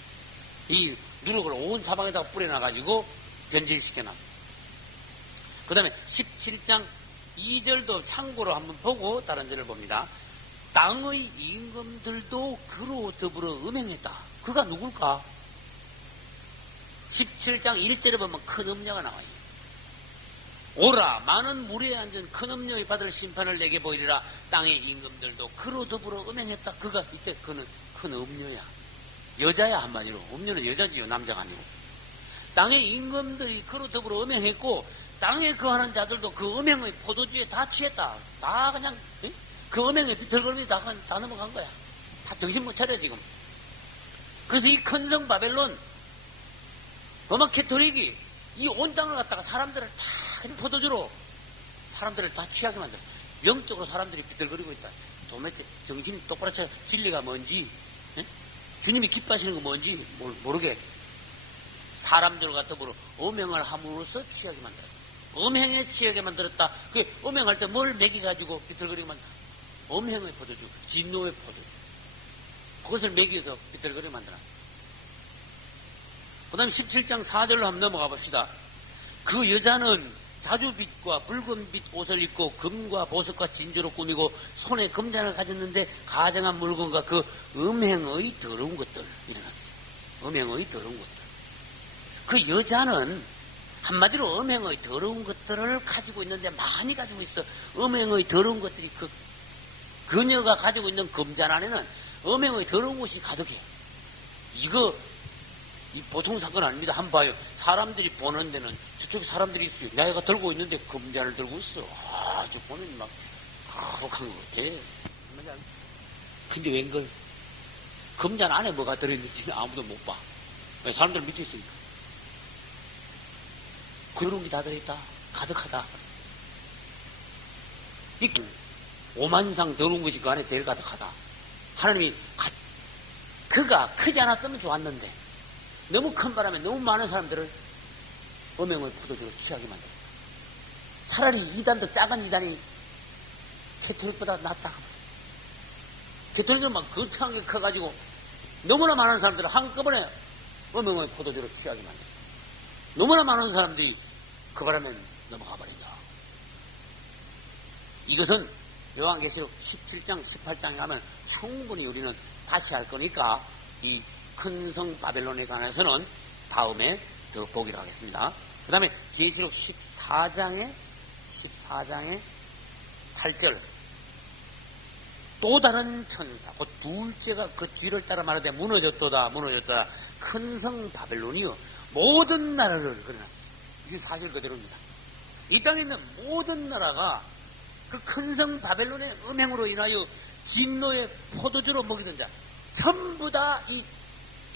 이 누룩을 온 사방에다가 뿌려놔가지고 변질시켜놨어요. 그 다음에 17장 2절도 참고로 한번 보고 다른 절을 봅니다. 땅의 임금들도 그로 더불어 음행했다. 그가 누굴까? 17장 1절에 보면 큰 음녀가 나와요. 오라 많은 무리에 앉은 큰 음녀의 받을 심판을 내게 보이리라. 땅의 임금들도 그로 더불어 음행했다. 그가 이때 그는 큰 음녀야. 여자야 한마디로. 음녀는 여자지요. 남자가 아니고. 땅의 임금들이 그로 더불어 음행했고 땅에 거하는 자들도 그 음행의 포도주에 다 취했다. 다 그냥 그 음행에 비틀거림이 다 넘어간 거야. 다 정신 못 차려 지금. 그래서 이 큰 성 바벨론 로마 캐토릭이 이 온 땅을 갖다가 사람들을 다 포도주로 사람들을 다 취하게 만들어. 영적으로 사람들이 비틀거리고 있다. 도대체 정신이 똑바로 차려. 진리가 뭔지, 주님이 기뻐하시는 거 뭔지 모르게 사람들과 더불어 음행을 함으로써 취하게 만들었다. 음행에 취하게 만들었다. 그게 음행할 때 뭘 먹여가지고 비틀거리게 만들었다. 음행의 포도주, 진노의 포도주. 그것을 먹여서 비틀거리게 만들었다. 그 다음에 17장 4절로 한번 넘어가 봅시다. 그 여자는 자주빛과 붉은빛 옷을 입고 금과 보석과 진주로 꾸미고 손에 금잔을 가졌는데 가정한 물건과 그 음행의 더러운 것들 일어났어요. 음행의 더러운 것들. 그 여자는 한마디로 음행의 더러운 것들을 가지고 있는데 많이 가지고 있어. 음행의 더러운 것들이 그녀가 가지고 있는 금잔 안에는 음행의 더러운 것이 가득해. 이거 이 보통 사건 아닙니다. 한번 봐요. 사람들이 보는 데는 저쪽에 사람들이 있어요. 내가 들고 있는데 금잔을 들고 있어. 아주 보면 막 거룩한 것 같아. 근데 웬걸 금잔 안에 뭐가 들어있는지는 아무도 못 봐. 사람들 밑에 있으니까. 그런 게 다 들어있다. 가득하다. 이 오만상 더러운 것이 그 안에 제일 가득하다. 하나님이 그가 크지 않았으면 좋았는데 너무 큰 바람에 너무 많은 사람들을 음행의 포도주로 취하게 만든다. 차라리 이단도 작은 이단이 캐톨릭보다 낫다. 캐톨릭은 막 거창하게 커가지고 너무나 많은 사람들을 한꺼번에 음행의 포도주로 취하게 만든다. 너무나 많은 사람들이 그 바람에 넘어가 버린다. 이것은 요한계시록 17장, 18장에 가면 충분히 우리는 다시 할 거니까 이 큰 성 바벨론에 관해서는 다음에 더 보기로 하겠습니다. 그 다음에 계시록 14장에 8절 또 다른 천사, 그 둘째가 그 뒤를 따라 말하되 무너졌도다. 큰 성 바벨론이요 모든 나라를 그려놨어요. 이게 사실 그대로입니다. 이 땅에 있는 모든 나라가 그 큰 성 바벨론의 음행으로 인하여 진노의 포도주로 먹이던 자 전부 다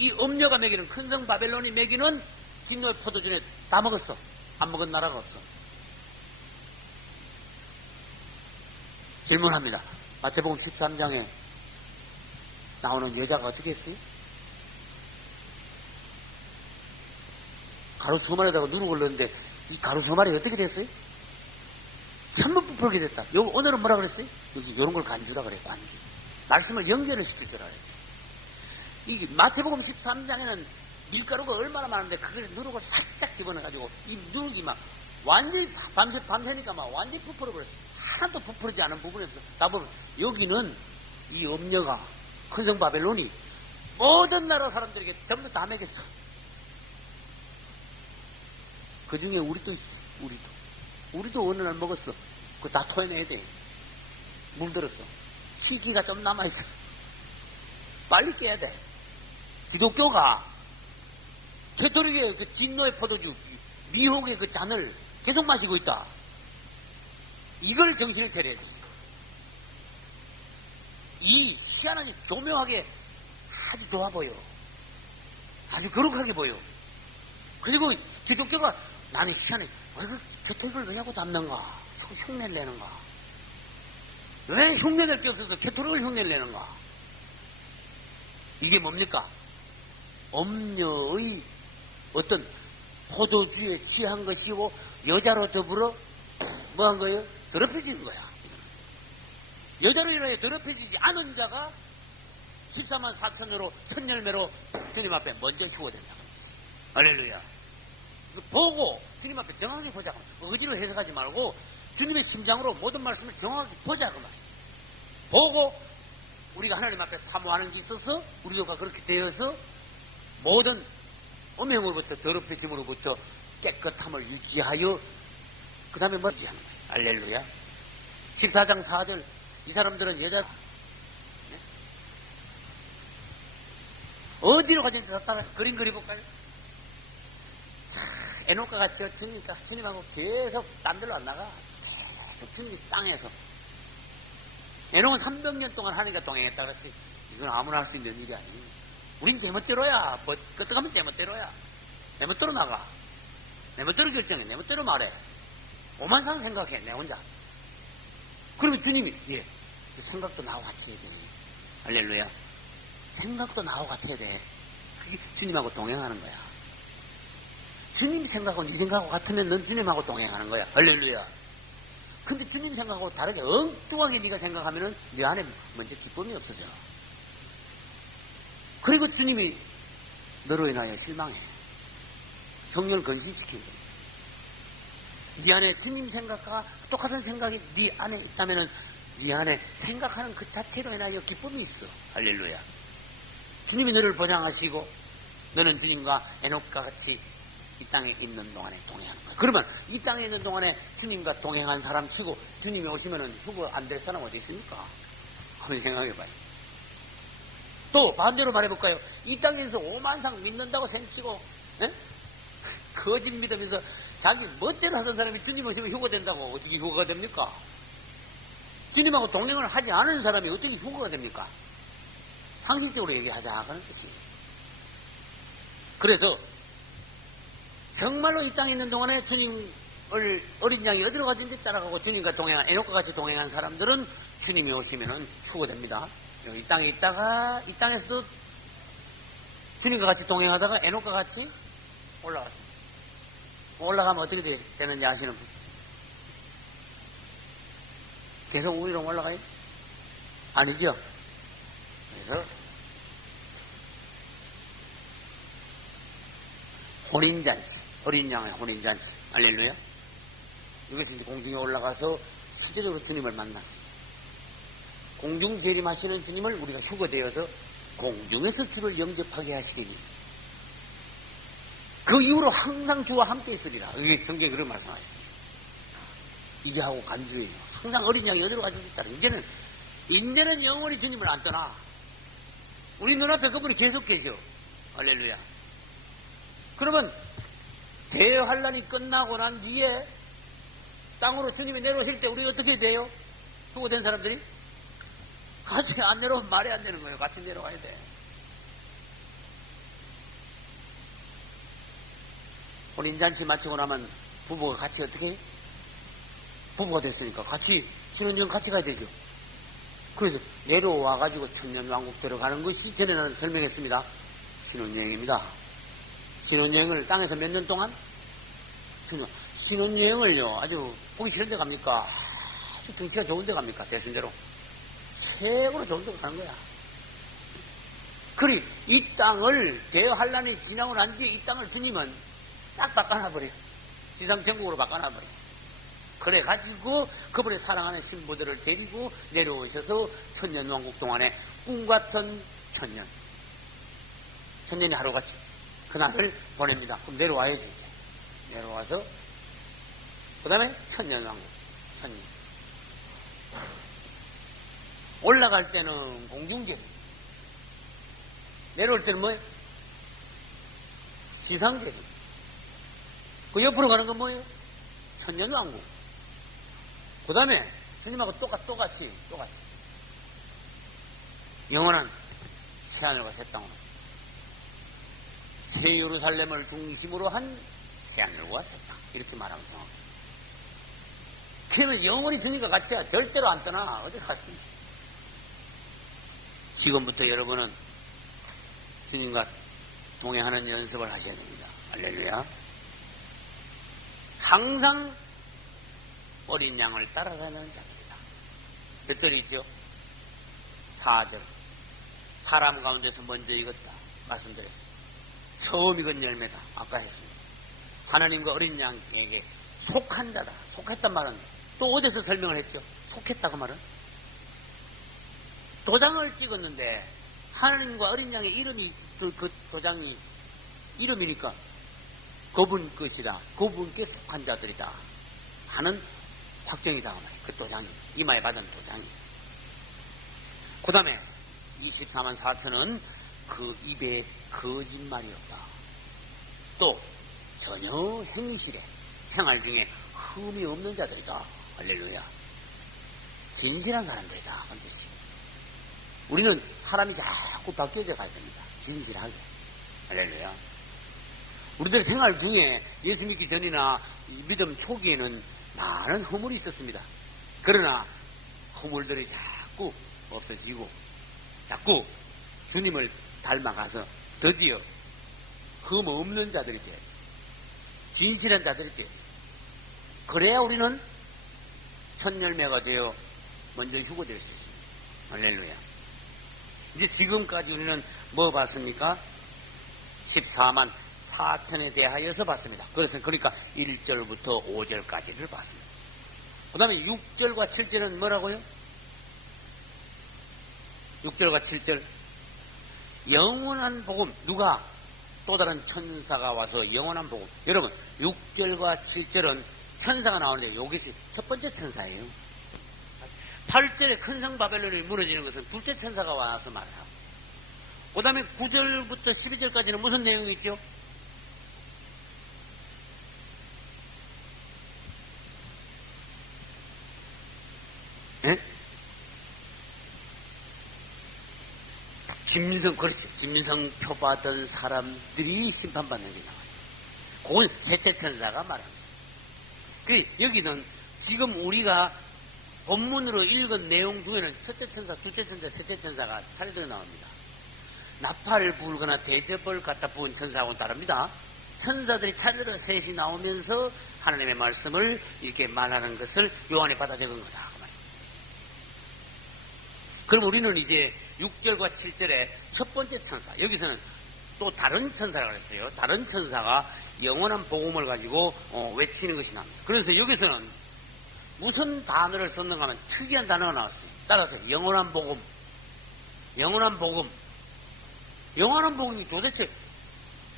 이 음녀가 먹이는 큰 성 바벨론이 먹이는 진노의 포도주에 다 먹었어. 안 먹은 나라가 없어. 질문합니다. 마태복음 13장에 나오는 여자가 어떻게 했어요? 가로수 말에다가 누룩을 넣었는데 이 가로수 말이 어떻게 됐어요? 전부 부풀게 됐다. 오늘은 뭐라 그랬어요? 여기 이런 걸 간주라 그래. 간주. 말씀을 연결을 시킬 줄 알아요. 이 마태복음 13장에는 밀가루가 얼마나 많은데 그걸 누룩을 살짝 집어넣어가지고 이 누룩이 막 완전히 밤새니까 막 완전히 부풀어버렸어. 하나도 부풀지 않은 부분이 없어. 나보면 여기는 이 음녀가 큰성 바벨론이 모든 나라 사람들에게 전부 다 먹였어. 그 중에 우리도 있어. 우리도 어느 날 먹었어. 그거 다 토해내야 돼. 물들었어. 치기가 좀 남아있어. 빨리 깨야 돼. 기독교가 캐톨릭의 그 진노의 포도주, 미혹의 그 잔을 계속 마시고 있다. 이걸 정신을 차려야 돼. 이 희한하게 교묘하게 아주 좋아 보여. 아주 거룩하게 보여. 그리고 기독교가 나는 희한해. 왜 그 캐톨릭을 왜 하고 담는가? 자꾸 흉내를 내는가? 왜 흉내낼 게 없어서 캐톨릭을 흉내를 내는가? 이게 뭡니까? 음녀의 어떤 포도주에 취한 것이고 여자로 더불어 뭐 한 거예요? 더럽혀진 거야. 여자로 인하여 더럽혀지지 않은 자가 14만 4천으로 천열매로 주님 앞에 먼저 휴거된다. 할렐루야. 보고 주님 앞에 정확히 보자. 의지로 해석하지 말고 주님의 심장으로 모든 말씀을 정확히 보자 그 말이에요. 보고 우리가 하나님 앞에 사모하는 게 있어서 우리가 그렇게 되어서 모든 음행으로부터 더럽혀짐으로부터 깨끗함을 유지하여 그 다음에 뭐 유지하는 거예요. 할렐루야. 14장 4절 이 사람들은 여자 어디로 가든지 따라 그림 그려볼까요? 자, 에녹과 같이 주님하고 계속 딴 데로 안 나가. 계속 주님 땅에서. 에녹은 300년 동안 하나님과 동행했다 그랬어요. 이건 아무나 할 수 있는 일이 아니에요. 우린 제멋대로야. 끄떡하면 제멋대로야. 내 멋대로 나가. 내 멋대로 결정해. 내 멋대로 말해. 오만상 생각해. 내 혼자. 그러면 주님이 생각도 나하고 같이 해야 돼. 할렐루야. 생각도 나하고 같이 해야 돼. 그게 주님하고 동행하는 거야. 주님 생각하고 네 생각하고 같으면 넌 주님하고 동행하는 거야. 할렐루야. 근데 주님 생각하고 다르게 엉뚱하게 네가 생각하면은 네 안에 먼저 기쁨이 없어져. 그리고 주님이 너로 인하여 실망해. 성령을 건심시키는 거야. 네 안에 주님 생각과 똑같은 생각이 네 안에 있다면은 네 안에 생각하는 그 자체로 인하여 기쁨이 있어. 할렐루야. 주님이 너를 보장하시고 너는 주님과 에녹과 같이 이 땅에 있는 동안에 동행하는 거야. 그러면 이 땅에 있는 동안에 주님과 동행한 사람 치고 주님이 오시면은 휴거 안 될 사람 어디 있습니까? 한번 생각해봐요. 또 반대로 말해볼까요? 이 땅에서 오만상 믿는다고 생치고 거짓 믿으면서 자기 멋대로 하던 사람이 주님 오시면 휴거된다고 어떻게 휴거가 됩니까? 주님하고 동행을 하지 않은 사람이 어떻게 휴거가 됩니까? 상식적으로 얘기하자 그런 뜻이에요. 그래서 정말로 이 땅에 있는 동안에 주님을 어린 양이 어디로 가든지 따라가고 주님과 동행한 에녹과 같이 동행한 사람들은 주님이 오시면은 휴거됩니다. 이 땅에 있다가 이 땅에서도 주님과 같이 동행하다가 에녹과 같이 올라갔습니다. 올라가면 어떻게 되는지 아시는 분? 계속 위로 올라가요? 아니죠? 그래서 혼인잔치, 어린 양의 혼인잔치, 할렐루야. 이것이 이제 공중에 올라가서 실제적으로 주님을 만났어요. 공중 재림하시는 주님을 우리가 휴거되어서 공중에서 주를 영접하게 하시리니 그 이후로 항상 주와 함께 있으리라. 이게 성경에 그런 말씀하셨어요. 이게 하고 간주예요. 항상 어린 양이 어디로 가지고 있다. 이제는 영원히 주님을 안 떠나. 우리 눈앞에 그분이 계속 계셔. 할렐루야. 그러면 대환란이 끝나고 난 뒤에 땅으로 주님이 내려오실 때 우리 어떻게 돼요? 휴거된 사람들이? 같이 안 내려오면 말이 안 되는 거예요. 같이 내려가야 돼. 혼인잔치 마치고 나면 부부가 같이 어떻게 해요? 부부가 됐으니까 같이 신혼여행 같이 가야 되죠. 그래서 내려와가지고 천년왕국 들어가는 것이 전에는 설명했습니다. 신혼여행입니다. 신혼여행을 땅에서 몇 년 동안? 신혼여행을요 아주 보기 싫은 데 갑니까? 아주 등치가 좋은 데 갑니까? 대순대로 최고로 좋은 데 가는 거야. 그리 이 땅을 대환란이 지나고 난 뒤에 이 땅을 주님은 싹 바꿔놔버려요. 지상천국으로 바꿔놔버려요. 그래 가지고 그분의 사랑하는 신부들을 데리고 내려오셔서 천년왕국 동안에 꿈같은 천년이 하루같이 그날을 보냅니다. 그럼 내려와야지 이제. 내려와서 그 다음에 천년왕국 올라갈 때는 공중제리, 내려올 때는 뭐예요? 지상제리. 그 옆으로 가는 건 뭐예요? 천년왕국. 그 다음에 주님하고 똑같이 영원한 새하늘과 새 땅으로, 새 예루살렘을 중심으로 한 새하늘과 새 땅, 이렇게 말하면 정확해요. 그러면 영원히 주님과 같이야. 절대로 안 떠나. 어디 갈 수 있어. 지금부터 여러분은 주님과 동행하는 연습을 하셔야 됩니다. 할렐루야. 항상 어린 양을 따라다니는 자입니다. 몇 절이 있죠? 4절. 사람 가운데서 먼저 익었다. 말씀드렸습니다. 처음 익은 열매다. 아까 했습니다. 하나님과 어린 양에게 속한 자다. 속했단 말은 또 어디서 설명을 했죠? 속했다고 말은? 도장을 찍었는데 하나님과 어린 양의 이름이 그 도장이 이름이니까 그분 것이다. 그분께 속한 자들이다 하는 확정이다. 그 도장이 이마에 받은 도장이. 그 다음에 24만 4천은 그 입에 거짓말이 없다. 또 전혀 행실에 생활 중에 흠이 없는 자들이다. 할렐루야. 진실한 사람들이다. 그런 뜻이. 우리는 사람이 자꾸 바뀌어져 가야 됩니다. 진실하게. 할렐루야. 우리들의 생활 중에 예수 믿기 전이나 믿음 초기에는 많은 허물이 있었습니다. 그러나 허물들이 자꾸 없어지고 자꾸 주님을 닮아가서 드디어 흠 없는 자들이 돼. 진실한 자들이 돼. 그래야 우리는 첫 열매가 되어 먼저 휴거될 수 있습니다. 할렐루야. 이제 지금까지 우리는 뭐 봤습니까? 14만 4천에 대하여서 봤습니다. 그러니까 1절부터 5절까지를 봤습니다. 그 다음에 6절과 7절은 뭐라고요? 6절과 7절. 영원한 복음. 누가? 또 다른 천사가 와서 영원한 복음. 여러분 6절과 7절은 천사가 나오는데 이것이 첫 번째 천사예요. 8절에 큰 성 바벨론이 무너지는 것은 둘째 천사가 와서 말을 하고, 그 다음에 9절부터 12절까지는 무슨 내용이 있죠? 예? 짐승, 그렇죠. 짐승 표받은 사람들이 심판받는 게 나와요. 그건 셋째 천사가 말합니다. 그 여기는 지금 우리가 본문으로 읽은 내용 중에는 첫째 천사, 둘째 천사, 셋째 천사가 차례대로 나옵니다. 나팔을 불거나 대접을 갖다 부은 천사하고는 다릅니다. 천사들이 차례대로 셋이 나오면서 하나님의 말씀을 이렇게 말하는 것을 요한에 받아 적은 거다. 그럼 우리는 이제 6절과 7절에 첫 번째 천사, 여기서는 또 다른 천사라고 했어요. 다른 천사가 영원한 복음을 가지고 외치는 것이 나옵니다. 그래서 여기서는 무슨 단어를 썼는가 하면 특이한 단어가 나왔어요. 따라서 영원한 복음, 영원한 복음, 영원한 복음이 도대체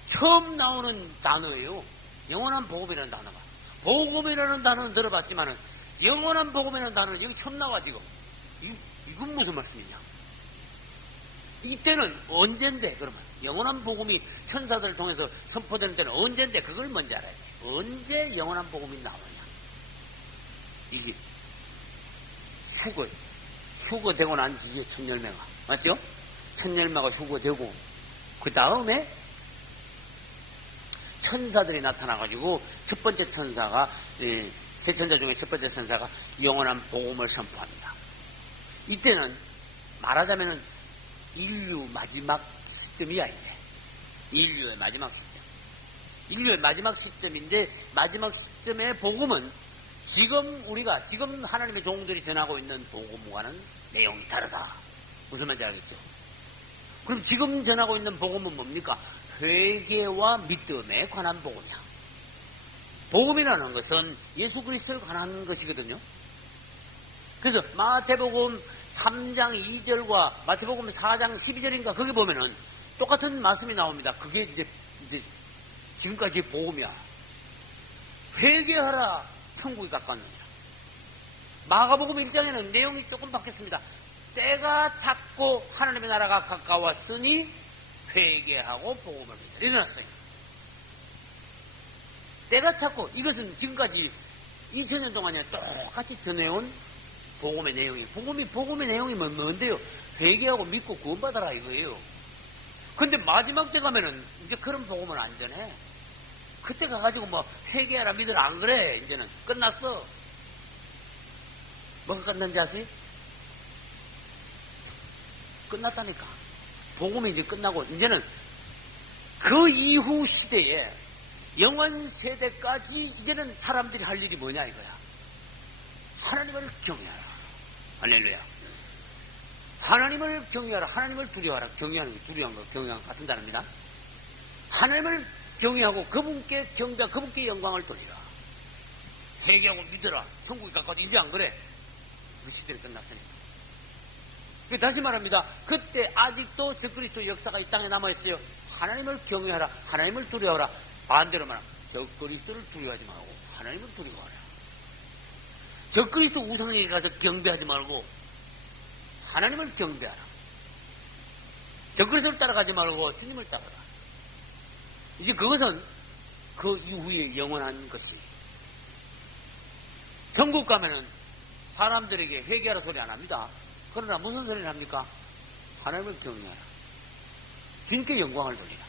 처음 나오는 단어예요. 영원한 복음이라는 단어가. 복음이라는 단어는 들어봤지만은 영원한 복음이라는 단어는 여기 처음 나와 지금. 이건 무슨 말씀이냐? 이때는 언젠데 그러면 영원한 복음이 천사들을 통해서 선포되는 때는 언젠데 그걸 먼저 알아야 돼. 언제 영원한 복음이 나오느냐? 이게 휴거되고 난 뒤에 첫 열매가 맞죠? 첫 열매가 휴거되고 그 다음에 천사들이 나타나가지고 첫 번째 천사가 세 천사 중에 첫 번째 천사가 영원한 복음을 선포합니다. 이때는 말하자면은 인류 마지막 시점이야 이제. 인류의 마지막 시점. 인류의 마지막 시점인데 마지막 시점의 복음은 지금 하나님의 종들이 전하고 있는 복음과는 내용이 다르다. 무슨 말인지 알겠죠? 그럼 지금 전하고 있는 복음은 뭡니까? 회개와 믿음에 관한 복음이야. 복음이라는 것은 예수 그리스도에 관한 것이거든요. 그래서 마태복음 3장 2절과 마태복음 4장 12절인가 거기 보면은 똑같은 말씀이 나옵니다. 그게 이제 지금까지 복음이야. 회개하라, 천국이 가까웠느니라. 마가복음 1장에는 내용이 조금 바뀌었습니다. 때가 찼고 하나님의 나라가 가까웠으니 회개하고 복음을 믿으라. 일어났어요. 때가 찼고 이것은 지금까지 2000년 동안에 똑같이 전해온 복음의 내용이, 복음의 내용이 뭔데요? 회개하고 믿고 구원받아라 이거예요. 근데 마지막 때 가면은 이제 그런 복음은 안 전해. 그때 가가지고 뭐 회개하라 믿으라 안 그래. 이제는 끝났어. 뭐가 끝난지 아세요? 끝났다니까. 복음이 이제 끝나고 이제는 그 이후 시대에 영원 세대까지 이제는 사람들이 할 일이 뭐냐 이거야. 하나님을 경외하라. 할렐루야. 하나님을 경외하라. 하나님을 두려워하라. 경외하는 거, 두려워하는 거, 경외하는 거 같은 단어입니다. 하나님을 경외하고 그분께 경배하고 그분께 영광을 돌리라. 회개하고 믿어라. 천국이 가까워. 이제 안 그래. 그 시대는 끝났으니까. 다시 말합니다. 그때 아직도 적그리스도 역사가 이 땅에 남아있어요. 하나님을 경외하라. 하나님을 두려워하라. 반대로 말하면 적그리스도를 두려워하지 말고 하나님을 두려워하라. 적그리스도 우상에게 가서 경배하지 말고 하나님을 경배하라. 적그리스도를 따라가지 말고 주님을 따라라. 이제 그것은 그 이후에 영원한 것이. 천국 가면은 사람들에게 회개하라 소리 안 합니다. 그러나 무슨 소리를 합니까? 하나님을 경외하라. 주님께 영광을 돌리라.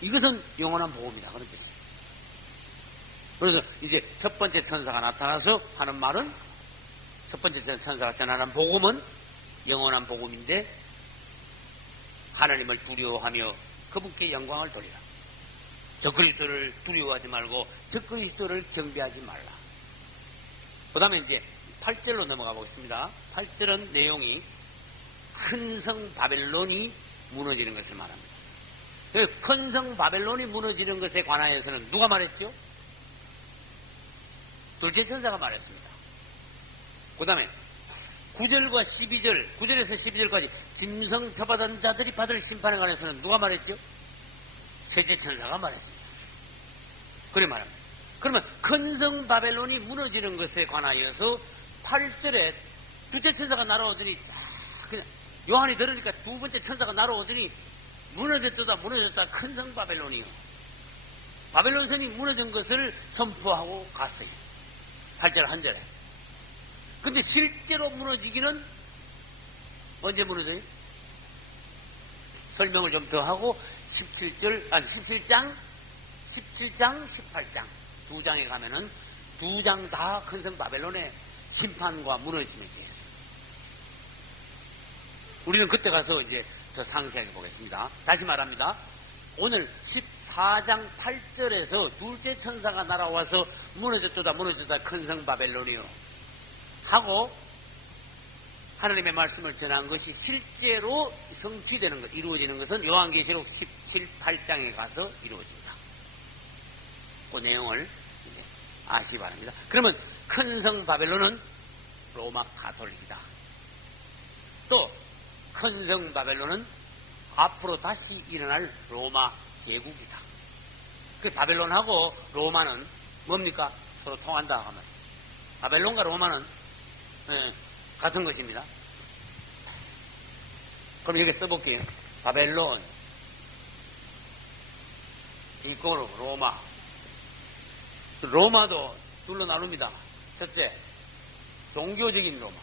이것은 영원한 복음이다. 그런 뜻이에요. 그래서 이제 첫 번째 천사가 나타나서 하는 말은, 첫 번째 천사가 전하는 복음은 영원한 복음인데 하나님을 두려워하며 그분께 영광을 돌리라. 적그리스도를 두려워하지 말고 적그리스도를 경배하지 말라. 그 다음에 이제 8절로 넘어가 보겠습니다. 8절은 내용이 큰 성 바벨론이 무너지는 것을 말합니다. 큰 성 바벨론이 무너지는 것에 관하여서는 누가 말했죠? 둘째 천사가 말했습니다. 그 다음에 9절과 12절, 9절에서 12절까지 짐승 표받은 자들이 받을 심판에 관해서는 누가 말했죠? 셋째 천사가 말했습니다. 그래 말합니다. 그러면 큰 성 바벨론이 무너지는 것에 관하여서 8절에 둘째 천사가 날아오더니 그냥 요한이 들으니까 두 번째 천사가 날아오더니 무너졌다 큰 성 바벨론이요. 바벨론성이 무너진 것을 선포하고 갔어요. 8절 한 절에. 근데 실제로 무너지기는 언제 무너져요? 설명을 좀 더 하고 17장 18장 두 장에 가면은 두 장 다 큰 성 바벨론의 심판과 무너짐에 대해서 우리는 그때 가서 이제 더 상세하게 보겠습니다. 다시 말합니다. 오늘 14장 8절에서 둘째 천사가 날아와서 무너졌다 큰 성 바벨론이요 하고 하나님의 말씀을 전한 것이 실제로 성취되는 것, 이루어지는 것은 요한계시록 17, 8장에 가서 이루어집니다. 그 내용을 이제 아시기 바랍니다. 그러면 큰 성 바벨론은 로마 가톨릭이다. 또 큰 성 바벨론은 앞으로 다시 일어날 로마 제국이다. 그 바벨론하고 로마는 뭡니까? 서로 통한다 하면 바벨론과 로마는 같은 것입니다. 그럼 여기 써볼게요. 바벨론 이꼬르 로마. 로마도 둘로 나눕니다. 첫째, 종교적인 로마.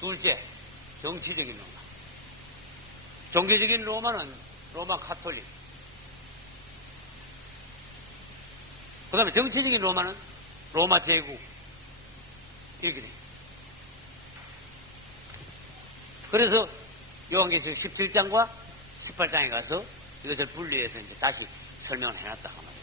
둘째, 정치적인 로마. 종교적인 로마는 로마 가톨릭. 그 다음에 정치적인 로마는 로마 제국. 이렇게 됩니다. 그래서 요한계시록 17장과 18장에 가서 이것을 분리해서 이제 다시 설명을 해놨다 말이에요.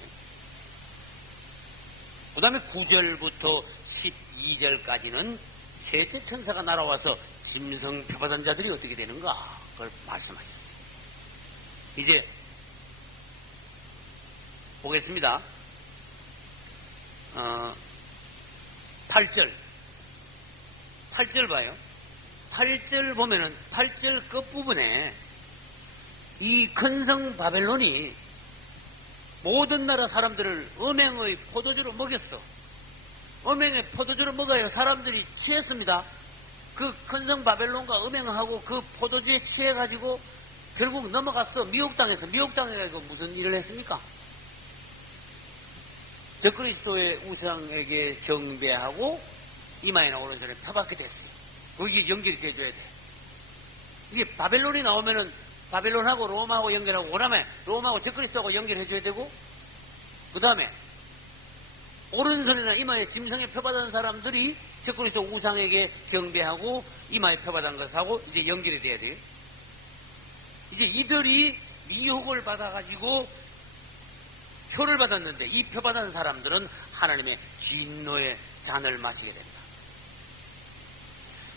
그 다음에 9절부터 12절까지는 셋째 천사가 날아와서 짐승 표받은 자들이 어떻게 되는가 그걸 말씀하셨어요. 이제 보겠습니다. 8절 봐요. 8절 보면은 8절 끝부분에 이 큰 성 바벨론이 모든 나라 사람들을 음행의 포도주로 먹였어. 음행의 포도주로 먹어야 사람들이 취했습니다. 그 큰 성 바벨론과 음행하고 그 포도주에 취해가지고 결국 넘어갔어. 미혹당해서 무슨 일을 했습니까? 적그리스도의 우상에게 경배하고 이마에나 오른손에 펴받게 됐어요. 거기에 연결이 돼줘야 돼. 이게 바벨론이 나오면은 바벨론하고 로마하고 연결하고, 그 다음에 로마하고 적그리스도하고 연결해줘야 되고, 그 다음에 오른손이나 이마에 짐승에 표받은 사람들이 적그리스도 우상에게 경배하고 이마에 표받은 것하고 이제 연결이 돼야 돼요. 이제 이들이 미혹을 받아가지고 표를 받았는데 이 표받은 사람들은 하나님의 진노의 잔을 마시게 됩니다.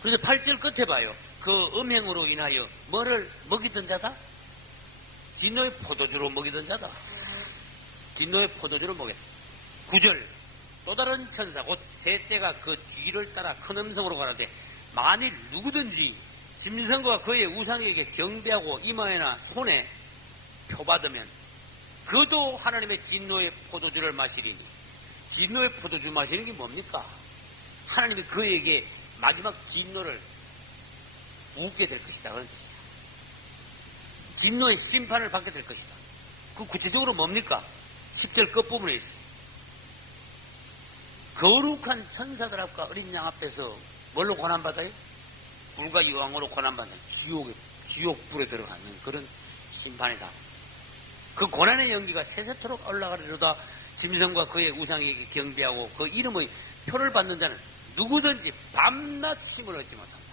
그래서 8절 끝에 봐요. 그 음행으로 인하여 뭐를 먹이던 자다? 진노의 포도주로 먹이던 자다. 진노의 포도주로 먹였다. 9절 또 다른 천사 곧 셋째가 그 뒤를 따라 큰 음성으로 가는데 만일 누구든지 짐승과 그의 우상에게 경배하고 이마에나 손에 표받으면 그도 하나님의 진노의 포도주를 마시리니, 진노의 포도주 마시는 게 뭡니까? 하나님이 그에게 마지막 진노를 묻게 될 것이다 그런 뜻이야. 진노의 심판을 받게 될 것이다. 그 구체적으로 뭡니까? 10절 끝부분에 있어요. 거룩한 천사들 앞과 어린 양 앞에서 뭘로 고난받아요? 불과 유황으로 고난받는 지옥불에 들어가는 그런 심판이다. 그 고난의 연기가 세세토록 올라가리로다. 짐승과 그의 우상에게 경배하고 그 이름의 표를 받는 자는 누구든지 밤낮 쉼을 얻지 못한다.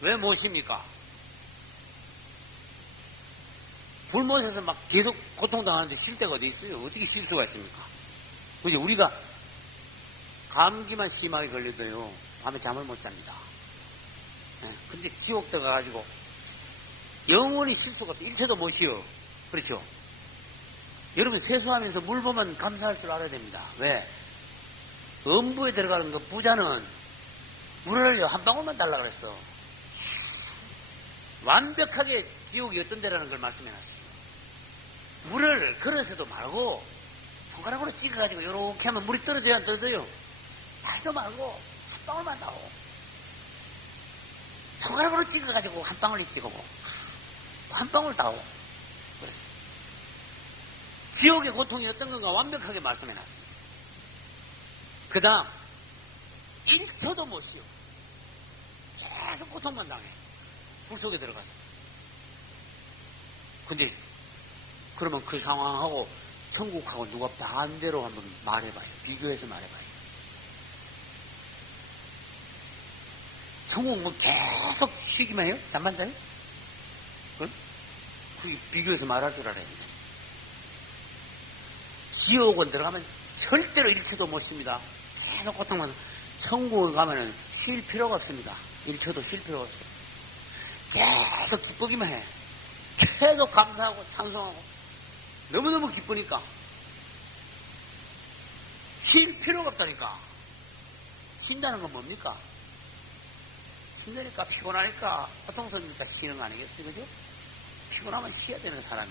왜 무엇입니까? 불못에서 막 계속 고통당하는데 쉴 데가 어디 있어요? 어떻게 쉴 수가 있습니까? 그지? 우리가 감기만 심하게 걸려도요, 밤에 잠을 못 잡니다. 네, 근데 지옥 들어가가지고 영원히 쉴 수가 없어. 일체도 못 쉬어. 그렇죠? 여러분 세수하면서 물 보면 감사할 줄 알아야 됩니다. 왜? 음부에 들어가는 그 부자는 물을 한 방울만 달라 그랬어. 완벽하게 지옥이 어떤 데라는 걸 말씀해놨어요. 물을 그릇에도 말고 손가락으로 찍어가지고 이렇게 하면 물이 떨어져야 안 떨어져요? 말도 말고 한 방울만 나오. 손가락으로 찍어가지고 한 방울이 찍어보. 한 방울 다오. 그랬어요. 지옥의 고통이 어떤 건가 완벽하게 말씀해놨어요. 그 다음 1초도 못 쉬어. 계속 고통만 당해. 불 속에 들어가서. 근데 그러면 그 상황하고 천국하고 누가 반대로 한번 말해봐요. 비교해서 말해봐요. 천국은 뭐 계속 쉬기만 해요? 잠만 자요? 그게 비교해서 말할 줄 알아야 돼. 지옥은 들어가면 절대로 1초도 못 쉽니다. 계속 고통만. 천국을 가면은 쉴 필요가 없습니다. 1초도 쉴 필요가 없어요. 계속 기쁘기만 해. 계속 감사하고 찬송하고. 너무너무 기쁘니까. 쉴 필요가 없다니까. 쉰다는 건 뭡니까? 힘드니까 피곤하니까 고통스러우니까 쉬는 거 아니겠어요? 그죠? 피곤하면 쉬어야 되는 사람이.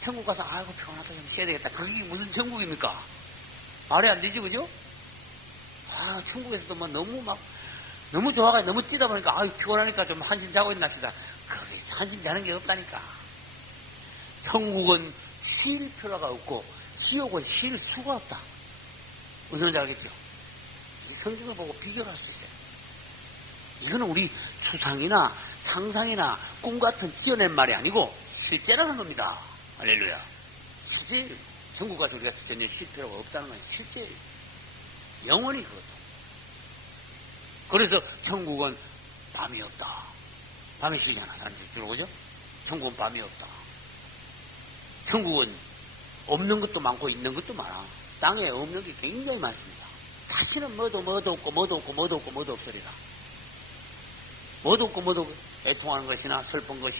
천국 가서 아이고 피곤하다 좀 쉬어야 되겠다. 그게 무슨 천국입니까? 말이 안 되지, 그죠? 아, 천국에서도 뭐 너무 좋아가지고 너무 뛰다 보니까 아유 피곤하니까 좀 한심 자고 있나 합시다. 그게 한심 자는 게 없다니까. 천국은 쉴 필요가 없고 지옥은 쉴 수가 없다. 무슨 말인지 알겠죠? 이 성경을 보고 비교를 할 수 있어요. 이거는 우리 추상이나 상상이나 꿈 같은 지어낸 말이 아니고 실제라는 겁니다. 할렐루야. 실제 천국 가서 우리가 전혀 쉴 필요가 없다는 건 실제 영원히 그것도. 그래서 천국은 밤이 없다. 밤에 쉬잖아. 주로 그죠? 천국은 밤이 없다. 천국은 없는 것도 많고 있는 것도 많아. 땅에 없는 게 굉장히 많습니다. 다시는 뭐도 없으리라. 뭐도 없고 애통하는 것이나 슬픈 것이나